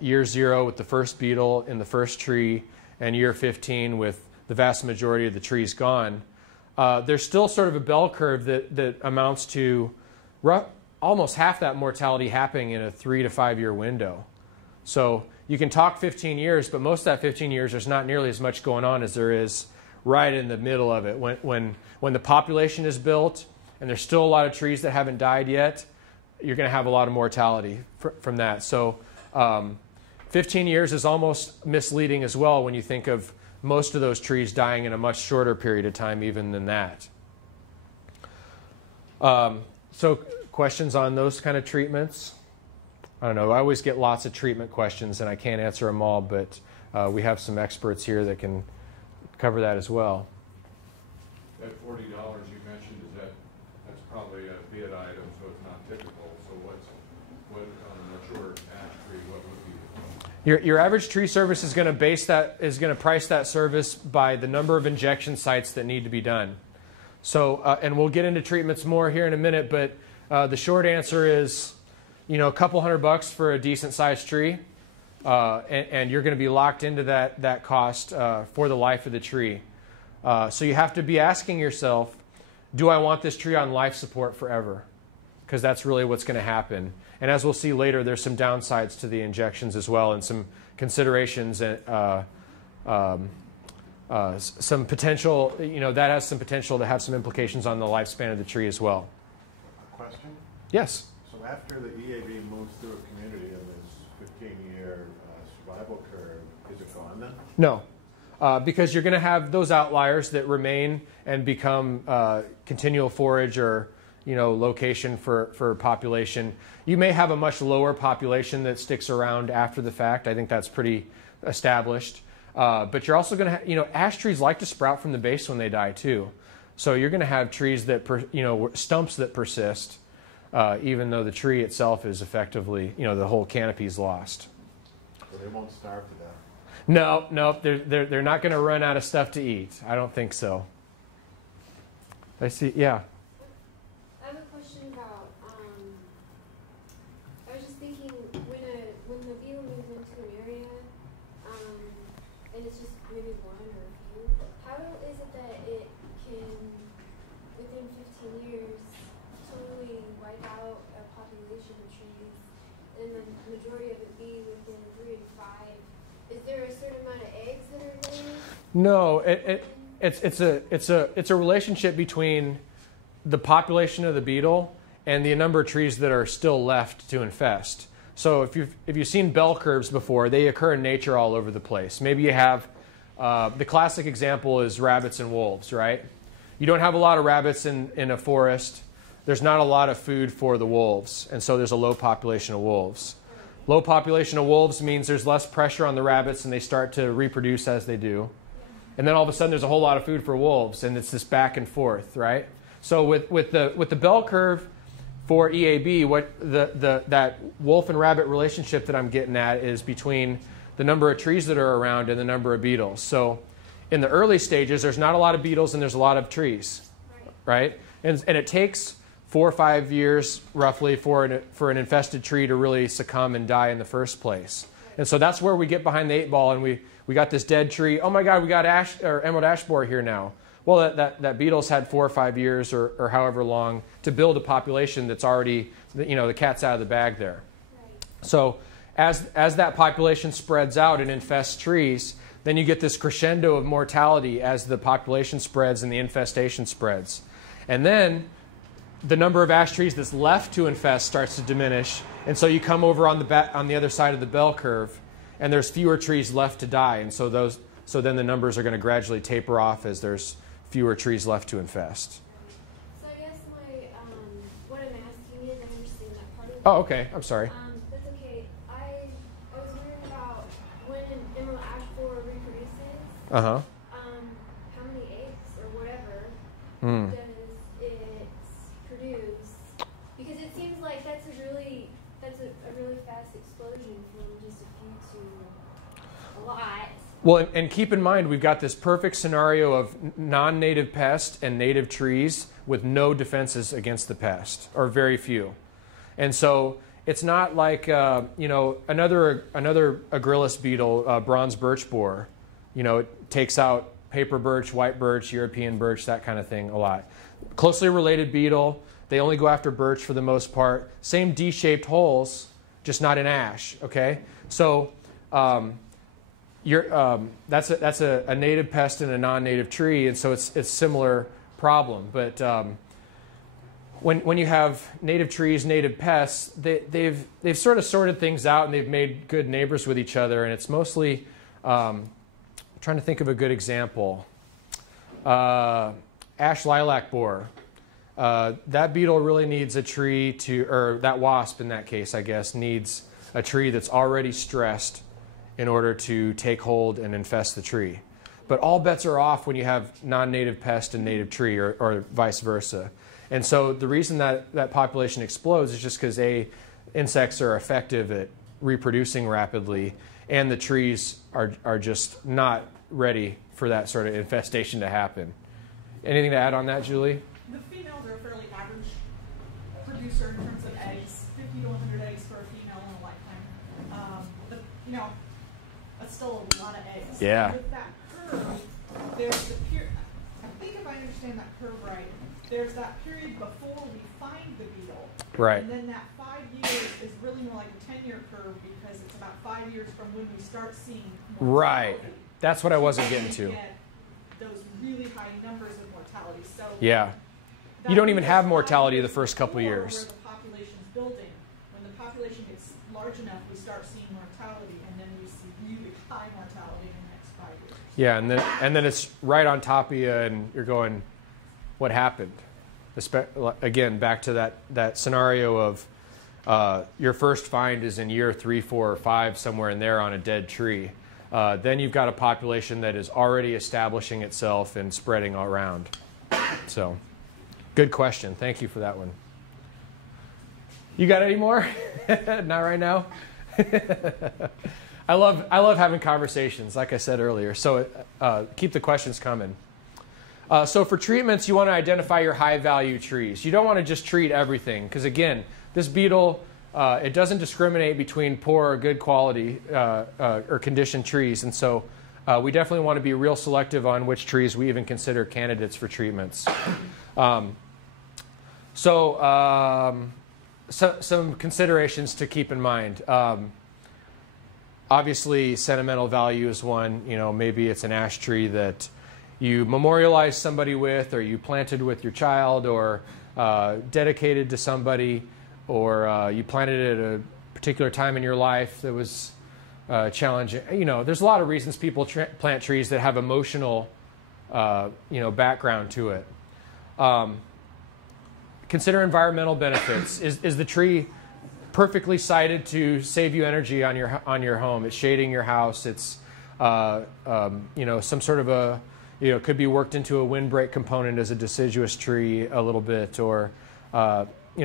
year 0 with the first beetle in the first tree and year 15 with the vast majority of the trees gone, there's still sort of a bell curve that amounts to almost half that mortality happening in a 3 to 5 year window. So you can talk 15 years, but most of that 15 years, there's not nearly as much going on as there is right in the middle of it. When the population is built and there's still a lot of trees that haven't died yet, you're going to have a lot of mortality from that. So 15 years is almost misleading as well when you think of most of those trees dying in a much shorter period of time even than that. So questions on those kind of treatments? I don't know. I always get lots of treatment questions, and I can't answer them all, but we have some experts here that can cover that as well. That $40 you mentioned, that's probably a bid item, so it's not typical. So what on a mature ash tree, what would be? Your average tree service is going to price that service by the number of injection sites that need to be done. So, and we'll get into treatments more here in a minute, but the short answer is, a couple $100 for a decent sized tree, and you're going to be locked into that cost for the life of the tree. So you have to be asking yourself, do I want this tree on life support forever? Because that's really what's going to happen. And as we'll see later, there's some downsides to the injections as well, and some considerations and some potential, that has some potential to have some implications on the lifespan of the tree as well. A question? Yes? So after the EAB moves through a community in this 15-year survival curve, is it gone then? No. Because you're going to have those outliers that remain and become continual forage or location for population. You may have a much lower population that sticks around after the fact. I think that's pretty established. But you're also going to ash trees like to sprout from the base when they die too. So you're going to have trees that stumps that persist, even though the tree itself is effectively the whole canopy is lost. So they won't starve to death. No, they're not going to run out of stuff to eat. I don't think so. I see. Yeah. I have a question about. I was just thinking when the beetle moves into an area, and it's just maybe one or a few. How is it that it can, within 15 years, totally wipe out a population of trees, and the majority of it be within 3 to 5? Is there a certain amount of eggs that are laid? No, it's a relationship between the population of the beetle and the number of trees that are still left to infest. So if you've seen bell curves before, they occur in nature all over the place. Maybe you have the classic example is rabbits and wolves, right? You don't have a lot of rabbits in a forest. There's not a lot of food for the wolves, and so there's a low population of wolves. Low population of wolves means there's less pressure on the rabbits and they start to reproduce as they do. And then all of a sudden there's a whole lot of food for wolves, and it's this back and forth, right? So with the bell curve for EAB, that wolf and rabbit relationship that I'm getting at is between the number of trees that are around and the number of beetles. So in the early stages, there's not a lot of beetles and there's a lot of trees, right? And it takes 4 or 5 years roughly for an infested tree to really succumb and die in the first place. And so that's where we get behind the 8 ball and we got this dead tree. Oh my God, we got emerald ash borer here now. Well, that beetle's had 4 or 5 years or however long to build a population that's already, the cat's out of the bag there. So as that population spreads out and infests trees, then you get this crescendo of mortality as the population spreads and the infestation spreads. And then the number of ash trees that's left to infest starts to diminish, and so you come over on the other side of the bell curve, and there's fewer trees left to die, and so then the numbers are going to gradually taper off as there's fewer trees left to infest. So I guess what I'm asking is, I understand that part of it. Oh, okay. I'm sorry. That's okay. I was wondering about when an emerald ash borer reproduces. Uh-huh. How many eggs or whatever Hmm. does it produce? Because it seems like that's a really fast explosion from just a few to a lot. Well, and keep in mind, we've got this perfect scenario of non-native pest and native trees with no defenses against the pest, or very few. And so it's not like, another agrilis beetle, bronze birch borer, it takes out paper birch, white birch, European birch, that kind of thing a lot. Closely related beetle, they only go after birch for the most part. Same D-shaped holes, just not in ash, okay? So that's a native pest in a non-native tree, and so it's a similar problem. But when you have native trees, native pests, they've sort of sorted things out and they've made good neighbors with each other, and it's mostly trying to think of a good example. Ash lilac borer. That beetle really needs a tree or that wasp in that case, I guess, needs a tree that's already stressed in order to take hold and infest the tree. But all bets are off when you have non-native pest and native tree, or vice versa. And so the reason that that population explodes is just because insects are effective at reproducing rapidly, and the trees are just not ready for that sort of infestation to happen. Anything to add on that, Julie? The females are a fairly average producer in terms of eggs, 50 to 100 eggs for a female in a lifetime. But, you know, that's still a lot of eggs. Yeah. With that curve, there's the period, I think if I understand that curve right, there's that period before we find the beetle. Right. And then that 5 years is really more like a 10-year curve because it's about 5 years from when we start seeing mortality. Right. That's what I wasn't getting to. Get those really high numbers of mortality. So Yeah. You don't even have mortality the first couple of years. where the population's building. When the population gets large enough, we start seeing mortality, and then we see really high mortality in the next 5 years. Yeah, and then it's right on top of you, and you're going, what happened? Again, back to that scenario of your first find is in year 3, 4, or 5, somewhere in there on a dead tree. Then you've got a population that is already establishing itself and spreading around. So, good question. Thank you for that one. You got any more? Not right now. I love having conversations, like I said earlier. So keep the questions coming. So for treatments, you want to identify your high-value trees. You don't want to just treat everything, because again, this beetle, it doesn't discriminate between poor or good quality or conditioned trees, and so we definitely want to be real selective on which trees we even consider candidates for treatments. Some considerations to keep in mind. Obviously, sentimental value is one. You know, maybe it's an ash tree that you memorialize somebody with, or you planted with your child, or dedicated to somebody, or you planted it at a particular time in your life that was challenging. You know, there's a lot of reasons people plant trees that have emotional, background to it. Consider environmental benefits. Is the tree perfectly sited to save you energy on your home? It's shading your house. It's some sort of a, could be worked into a windbreak component as a deciduous tree a little bit, or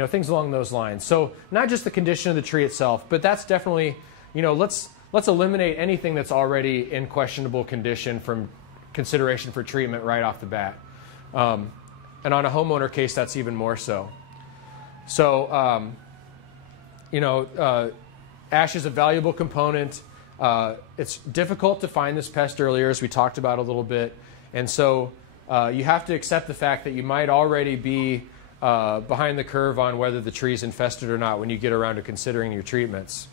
things along those lines. So not just the condition of the tree itself, but that's definitely, let's eliminate anything that's already in questionable condition from consideration for treatment right off the bat. And on a homeowner case, that's even more so. So, ash is a valuable component. It's difficult to find this pest earlier, as we talked about a little bit. And so you have to accept the fact that you might already be behind the curve on whether the tree is infested or not when you get around to considering your treatments.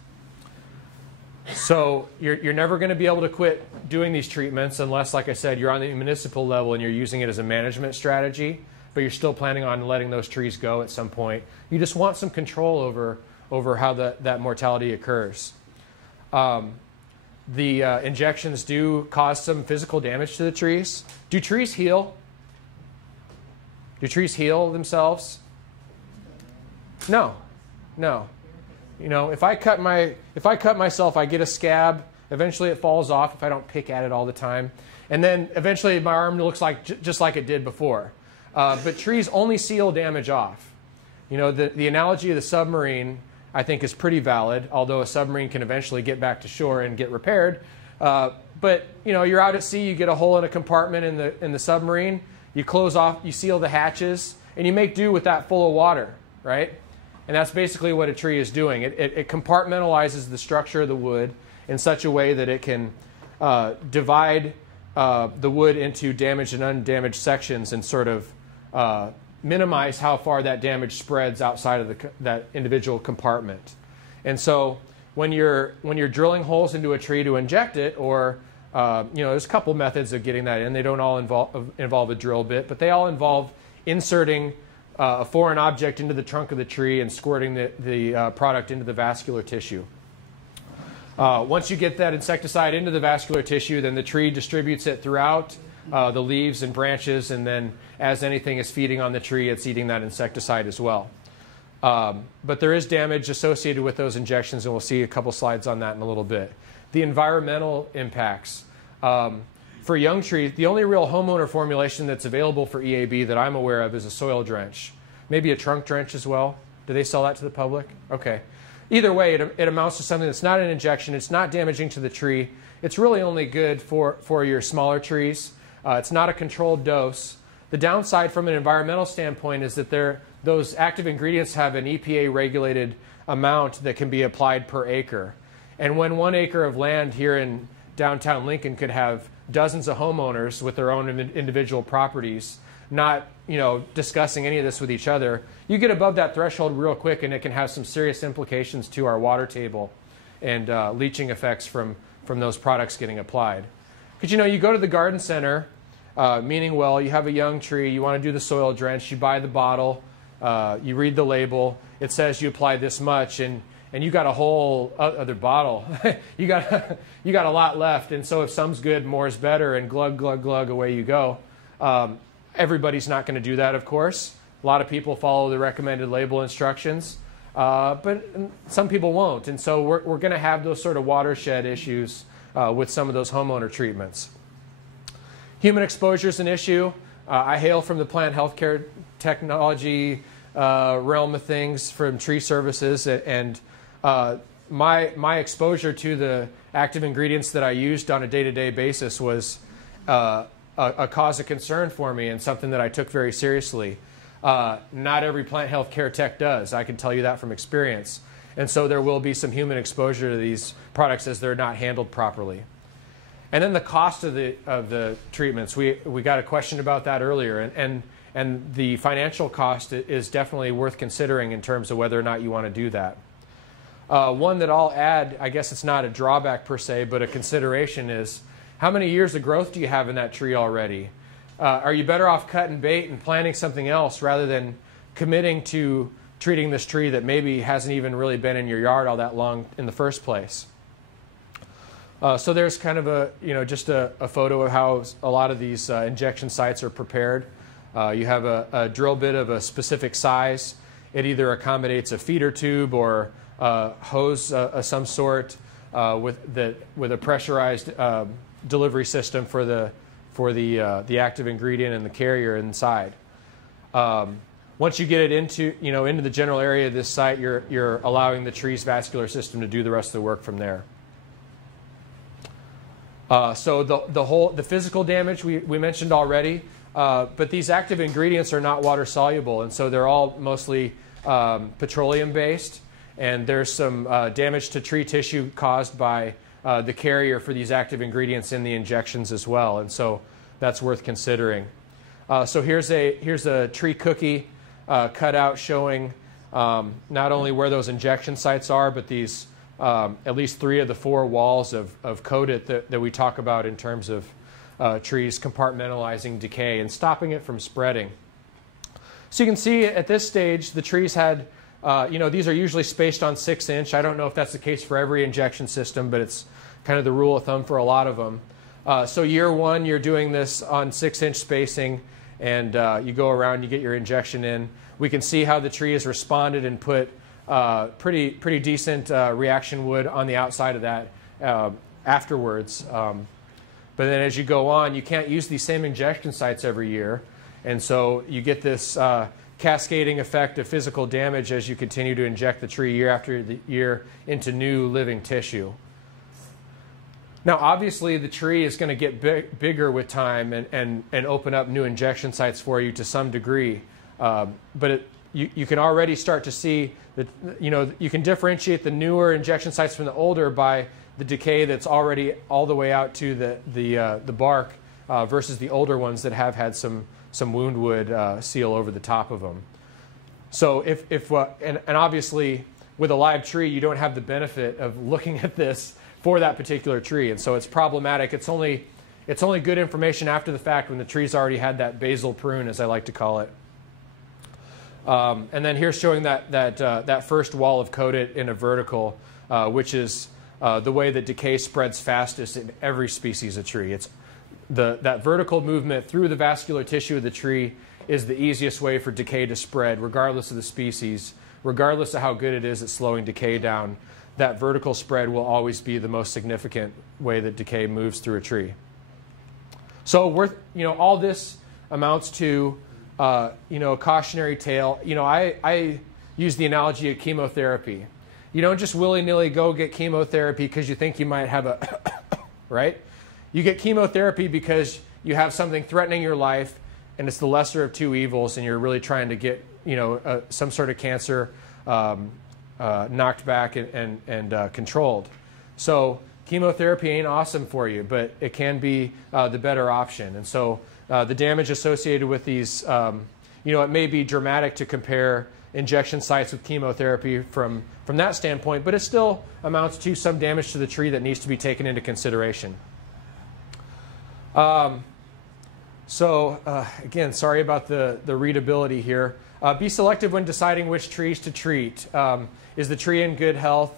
So you're never going to be able to quit doing these treatments unless, like I said, you're on the municipal level and you're using it as a management strategy, but you're still planning on letting those trees go at some point. You just want some control over how that mortality occurs. The injections do cause some physical damage to the trees. Do trees heal? Do trees heal themselves? No. If I cut myself, I get a scab. Eventually, it falls off if I don't pick at it all the time, and then eventually my arm looks like just like it did before. But trees only seal damage off. The analogy of the submarine, I think, is pretty valid. Although a submarine can eventually get back to shore and get repaired, but you're out at sea. You get a hole in a compartment in the submarine. You close off, you seal the hatches, and you make do with that full of water, right? And that's basically what a tree is doing. It compartmentalizes the structure of the wood in such a way that it can divide the wood into damaged and undamaged sections and sort of minimize how far that damage spreads outside of that individual compartment. And so when you're drilling holes into a tree to inject it, or there's a couple methods of getting that in. They don't all involve a drill bit, but they all involve inserting a foreign object into the trunk of the tree and squirting the product into the vascular tissue. Once you get that insecticide into the vascular tissue, then the tree distributes it throughout the leaves and branches, and then as anything is feeding on the tree, it's eating that insecticide as well. But there is damage associated with those injections, and we'll see a couple slides on that in a little bit. The environmental impacts. For young trees, the only real homeowner formulation that's available for EAB that I'm aware of is a soil drench. Maybe a trunk drench as well. Do they sell that to the public? Okay. Either way, it amounts to something that's not an injection. It's not damaging to the tree. It's really only good for your smaller trees. It's not a controlled dose. The downside from an environmental standpoint is that those active ingredients have an EPA-regulated amount that can be applied per acre. And when 1 acre of land here in downtown Lincoln could have dozens of homeowners with their own individual properties, not discussing any of this with each other, you get above that threshold real quick, and it can have some serious implications to our water table and leaching effects from those products getting applied. Because you go to the garden center, meaning well, you have a young tree, you want to do the soil drench, you buy the bottle, you read the label, it says you apply this much, and you got a whole other bottle. you got a lot left, and so if some's good, more is better, and glug, glug, glug, away you go. Everybody's not going to do that, of course. A lot of people follow the recommended label instructions, but some people won't. And so we're going to have those sort of watershed issues with some of those homeowner treatments. Human exposure is an issue. I hail from the plant healthcare technology realm of things from tree services, and my exposure to the active ingredients that I used on a day-to-day basis was a cause of concern for me and something that I took very seriously. Not every plant health care tech does. I can tell you that from experience. And so there will be some human exposure to these products as they're not handled properly. And then the cost of the treatments. We got a question about that earlier. And the financial cost is definitely worth considering in terms of whether or not you want to do that. One that I'll add, I guess it's not a drawback per se, but a consideration is, how many years of growth do you have in that tree already? Are you better off cutting bait and planting something else rather than committing to treating this tree that maybe hasn't even really been in your yard all that long in the first place? So there's kind of just a photo of how a lot of these injection sites are prepared. You have a drill bit of a specific size. It either accommodates a feeder tube or a hose of some sort with a pressurized delivery system for the active ingredient and the carrier inside. Once you get it into the general area of this site, you're allowing the tree's vascular system to do the rest of the work from there. So the physical damage we mentioned already, but these active ingredients are not water soluble, and so they're all mostly petroleum based, and there's some damage to tree tissue caused by the carrier for these active ingredients in the injections as well, and so that's worth considering. So here's a tree cookie cut out showing not only where those injection sites are, but these at least 3 of the 4 walls of coated that we talk about in terms of trees compartmentalizing decay and stopping it from spreading. So you can see at this stage the trees had, these are usually spaced on 6-inch. I don't know if that's the case for every injection system, but it's kind of the rule of thumb for a lot of them. So year 1, you're doing this on 6-inch spacing, and you go around, you get your injection in. We can see how the tree has responded and put pretty decent reaction wood on the outside of that afterwards. But then as you go on, you can't use these same injection sites every year, and so you get this cascading effect of physical damage as you continue to inject the tree year after year into new living tissue. Now, obviously, the tree is going to get bigger with time and open up new injection sites for you to some degree. But you can already start to see that you can differentiate the newer injection sites from the older by the decay that's already all the way out to the bark versus the older ones that have had some wound wood seal over the top of them. So and obviously with a live tree, you don't have the benefit of looking at this for that particular tree, and so it's problematic. It's only good information after the fact when the tree's already had that basal prune, as I like to call it. And then here's showing that first wall of coated in a vertical, which is the way that decay spreads fastest in every species of tree. It's that vertical movement through the vascular tissue of the tree is the easiest way for decay to spread, regardless of the species, regardless of how good it is at slowing decay down, that vertical spread will always be the most significant way that decay moves through a tree. So all this amounts to a cautionary tale. I use the analogy of chemotherapy. You don't just willy-nilly go get chemotherapy because you think you might have a right? You get chemotherapy because you have something threatening your life, and it's the lesser of two evils, and you're really trying to get some sort of cancer knocked back and controlled. So chemotherapy ain't awesome for you, but it can be the better option. And so the damage associated with these, it may be dramatic to compare injection sites with chemotherapy from that standpoint, but it still amounts to some damage to the tree that needs to be taken into consideration. Again, sorry about the readability here. Be selective when deciding which trees to treat. Is the tree in good health?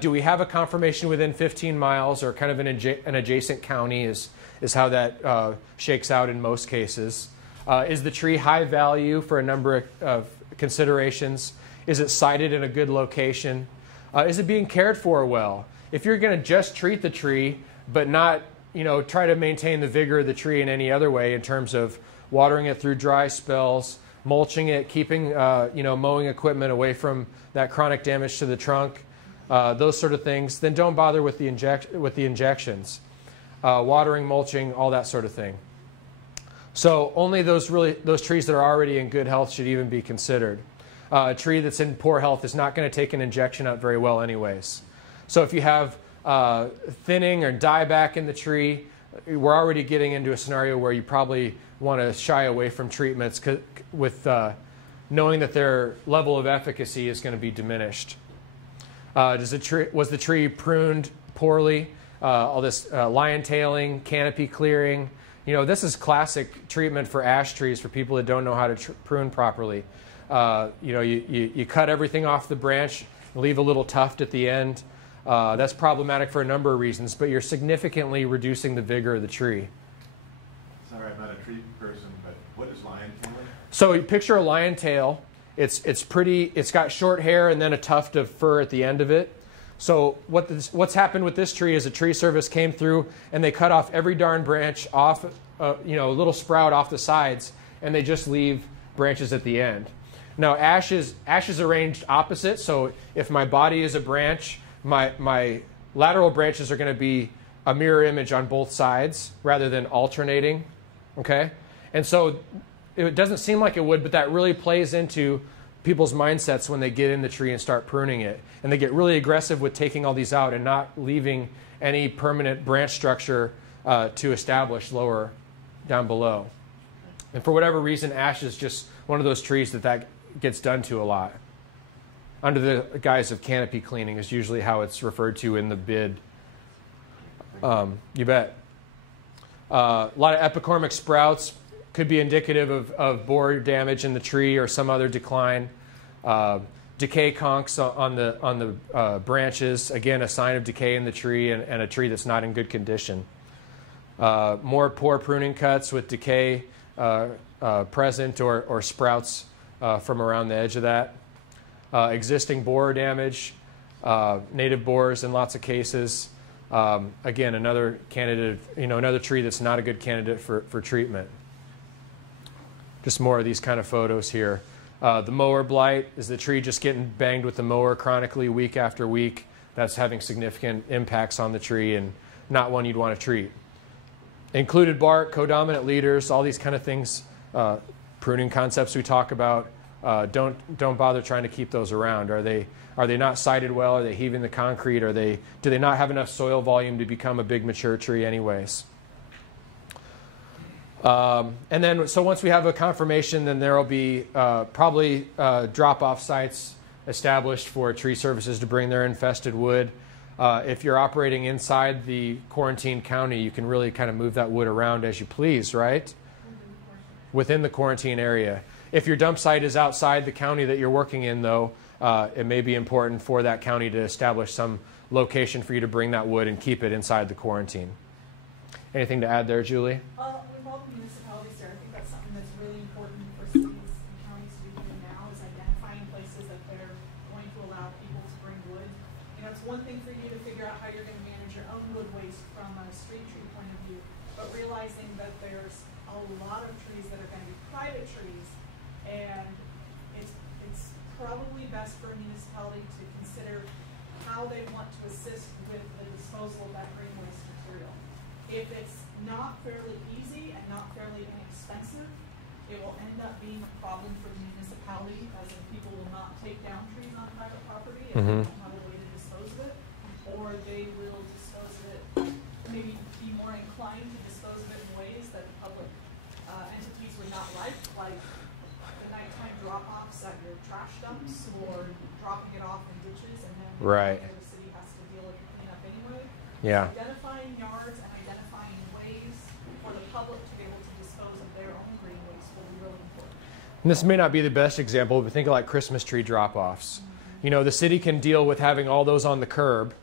Do we have a confirmation within 15 miles or kind of an adjacent county is how that shakes out in most cases. Is the tree high value for a number of considerations? Is it sited in a good location? Is it being cared for well? If you're going to just treat the tree but not try to maintain the vigor of the tree in any other way in terms of watering it through dry spells, mulching it, keeping mowing equipment away from that chronic damage to the trunk, those sort of things, then don't bother with the injections. Watering, mulching, all that sort of thing. So only those trees that are already in good health should even be considered. A tree that's in poor health is not going to take an injection out very well anyways. So if you have thinning or dieback in the tree, we're already getting into a scenario where you probably want to shy away from treatments with knowing that their level of efficacy is going to be diminished. Was the tree pruned poorly? All this lion tailing, canopy clearing. This is classic treatment for ash trees for people that don't know how to prune properly. You cut everything off the branch, leave a little tuft at the end. That's problematic for a number of reasons, but you're significantly reducing the vigor of the tree. Sorry, I'm not a tree person, but what is lion tailing? So you picture a lion tail. It's got short hair and then a tuft of fur at the end of it. So what's happened with this tree is a tree service came through and they cut off every darn branch off, a little sprout off the sides, and they just leave branches at the end. Now ash is arranged opposite. So if my body is a branch, my lateral branches are going to be a mirror image on both sides rather than alternating. Okay, and so it doesn't seem like it would, but that really plays into people's mindsets when they get in the tree and start pruning it. And they get really aggressive with taking all these out and not leaving any permanent branch structure to establish lower down below. And for whatever reason, ash is just one of those trees that gets done to a lot. Under the guise of canopy cleaning is usually how it's referred to in the bid. You bet. A lot of epicormic sprouts could be indicative of borer damage in the tree or some other decline. Decay conchs on the branches, again, a sign of decay in the tree and a tree that's not in good condition. More poor pruning cuts with decay present or sprouts from around the edge of that. Existing borer damage, native borers in lots of cases. Again, another candidate, another tree that's not a good candidate for treatment. Just more of these kind of photos here. The mower blight is the tree just getting banged with the mower chronically week after week. That's having significant impacts on the tree and not one you'd want to treat. Included bark, codominant leaders, all these kind of things, pruning concepts we talk about. Don't bother trying to keep those around. Are they not sited well? Are they heaving the concrete? Do they not have enough soil volume to become a big mature tree anyways? And then, so once we have a confirmation, then there will be probably drop-off sites established for tree services to bring their infested wood. If you're operating inside the quarantine county, you can really kind of move that wood around as you please, right? Within the quarantine area. If your dump site is outside the county that you're working in, though, it may be important for that county to establish some location for you to bring that wood and keep it inside the quarantine. Anything to add there, Julie? With all the municipalities there, I think that's something that's really important for cities and counties to be doing now is identifying places that they're one thing for you to figure out how you're going to manage your own wood waste from a street tree point of view, but realizing that there's a lot of trees that are going to be private trees, and it's probably best for a municipality to consider how they want to assist with the disposal of that green waste material. If it's not fairly easy and not fairly inexpensive, it will end up being a problem for the municipality, as in people will not take down trees on private property if they don't have a way to dispose of it, or they will dispose of it, maybe be more inclined to dispose of it in ways that the public entities would not like the nighttime drop-offs at your trash dumps, or dropping it off in ditches, and then the city has to deal with the cleanup anyway. Yeah. So identifying yards and identifying ways for the public to be able to dispose of their own green waste will be really important. And this may not be the best example, but think of like Christmas tree drop-offs. You know, the city can deal with having all those on the curb,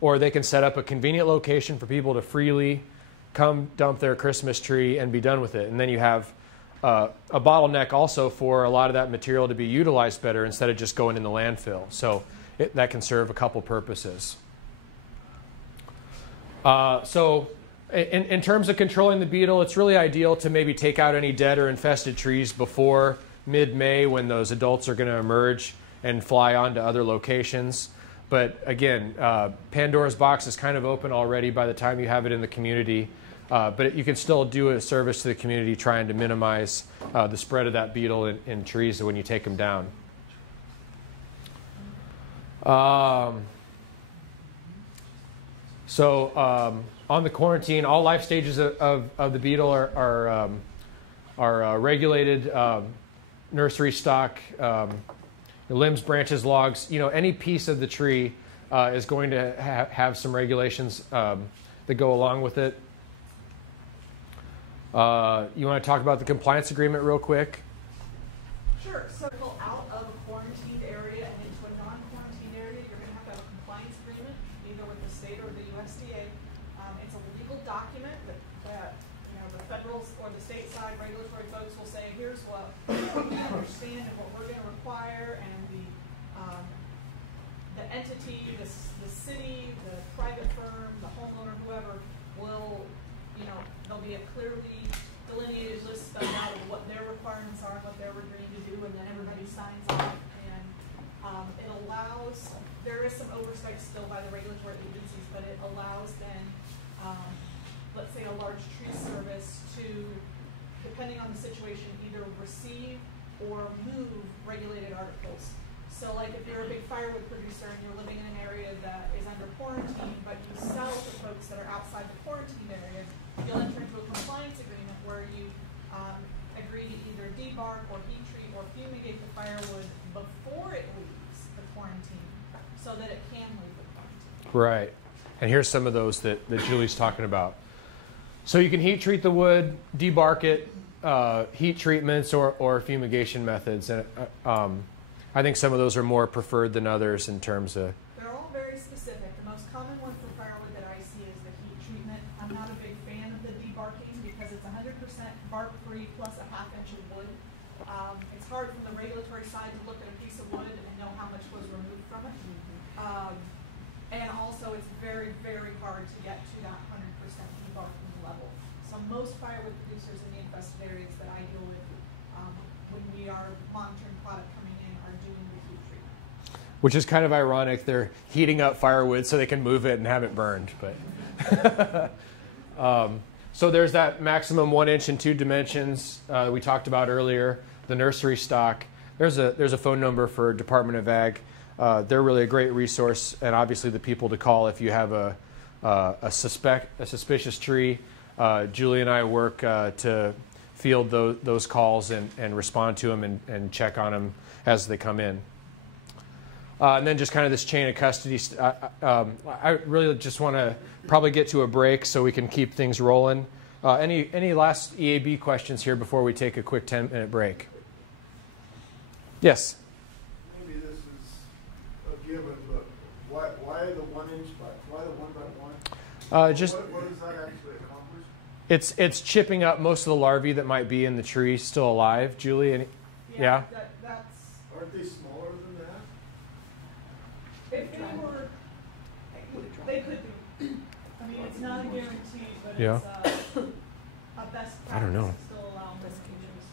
or they can set up a convenient location for people to freely come dump their Christmas tree and be done with it. And then you have a bottleneck also for a lot of that material to be utilized better instead of just going in the landfill. So that can serve a couple purposes. So in terms of controlling the beetle, it's really ideal to maybe take out any dead or infested trees before mid-May, when those adults are going to emerge and fly on to other locations. But again, Pandora's box is kind of open already by the time you have it in the community. But you can still do a service to the community, trying to minimize the spread of that beetle in trees when you take them down. On the quarantine, all life stages of the beetle are regulated. Nursery stock, limbs, branches, logs. You know, any piece of the tree is going to have some regulations that go along with it. You want to talk about the compliance agreement real quick? Sure. So to go out of a quarantined area and into a non-quarantined area, you're going to have a compliance agreement, either with the state or the USDA. It's a legal document that you know, the federal or the state side regulatory folks will say, here's what we understand and what we're going to require, and the entity, the city, the private firm, the homeowner, whoever will, you know, there'll be a clearly delineated list spelled out of what their requirements are and what they're agreeing to do, and then everybody signs off. And it allows, there is some oversight still by the regulatory agencies, but it allows then, let's say, a large tree service to, depending on the situation, either receive or move regulated articles. So like if you're a big firewood producer and you're living in an area that is under quarantine, but you sell to folks that are outside the quarantine area, you'll enter into a compliance agreement where you agree to either debark or heat treat or fumigate the firewood before it leaves the quarantine so that it can leave the quarantine. Right. And here's some of those that Julie's talking about. So you can heat treat the wood, debark it, heat treatments or fumigation methods. And I think some of those are more preferred than others in terms of... They're all very specific. The most common one for firewood that I see is the heat treatment. I'm not a big fan of the debarking because it's 100% bark-free plus a half-inch of wood. It's hard from the regulatory side to look at a piece of wood and know how much was removed from it. And also it's very, very hard to get to that 100% debarking level. So most firewood producers in the infested areas that I deal with when we are monitoring product coming in are doing the heat treatment. Which is kind of ironic. They're heating up firewood so they can move it and have it burned. But so there's that maximum 1 inch and 2 dimensions we talked about earlier. The nursery stock. There's a phone number for Department of Ag. They're really a great resource, and obviously the people to call if you have a suspicious tree. Julie and I work to field those calls and respond to them and check on them as they come in. And then just kind of this chain of custody. I really just want to probably get to a break so we can keep things rolling. Any last EAB questions here before we take a quick 10-minute break? Yes? Maybe this is a given, but why the 1 inch why the 1 by 1? Just what does that actually accomplish? It's chipping up most of the larvae that might be in the tree still alive. Julie, yeah? That's... Aren't they smaller than that? If they were... They could be. I mean, it's not a guarantee, but Yeah. it's a best I don't know. practice to still allow mosquitoes.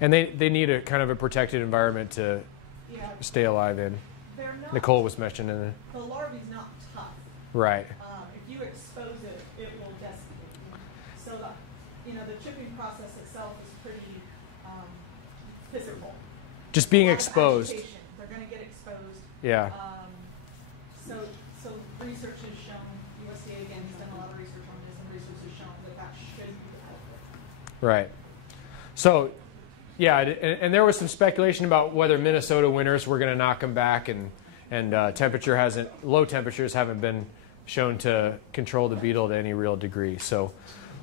And they need a kind of a protected environment to Yeah, stay alive in. they're not. Nicole was mentioning it. The larvae's not tough. Right. If you expose it, it will desiccate you. So the chipping process itself is pretty physical. Just being A lot of exposed. agitation. They're going to get exposed. Yeah. So research has shown, USDA again has done a lot of research on this, and research has shown that should be adequate. Right. So, yeah, and there was some speculation about whether Minnesota winters were going to knock them back, and low temperatures haven't been shown to control the beetle to any real degree. So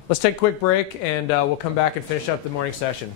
let's take a quick break, and we'll come back and finish up the morning session.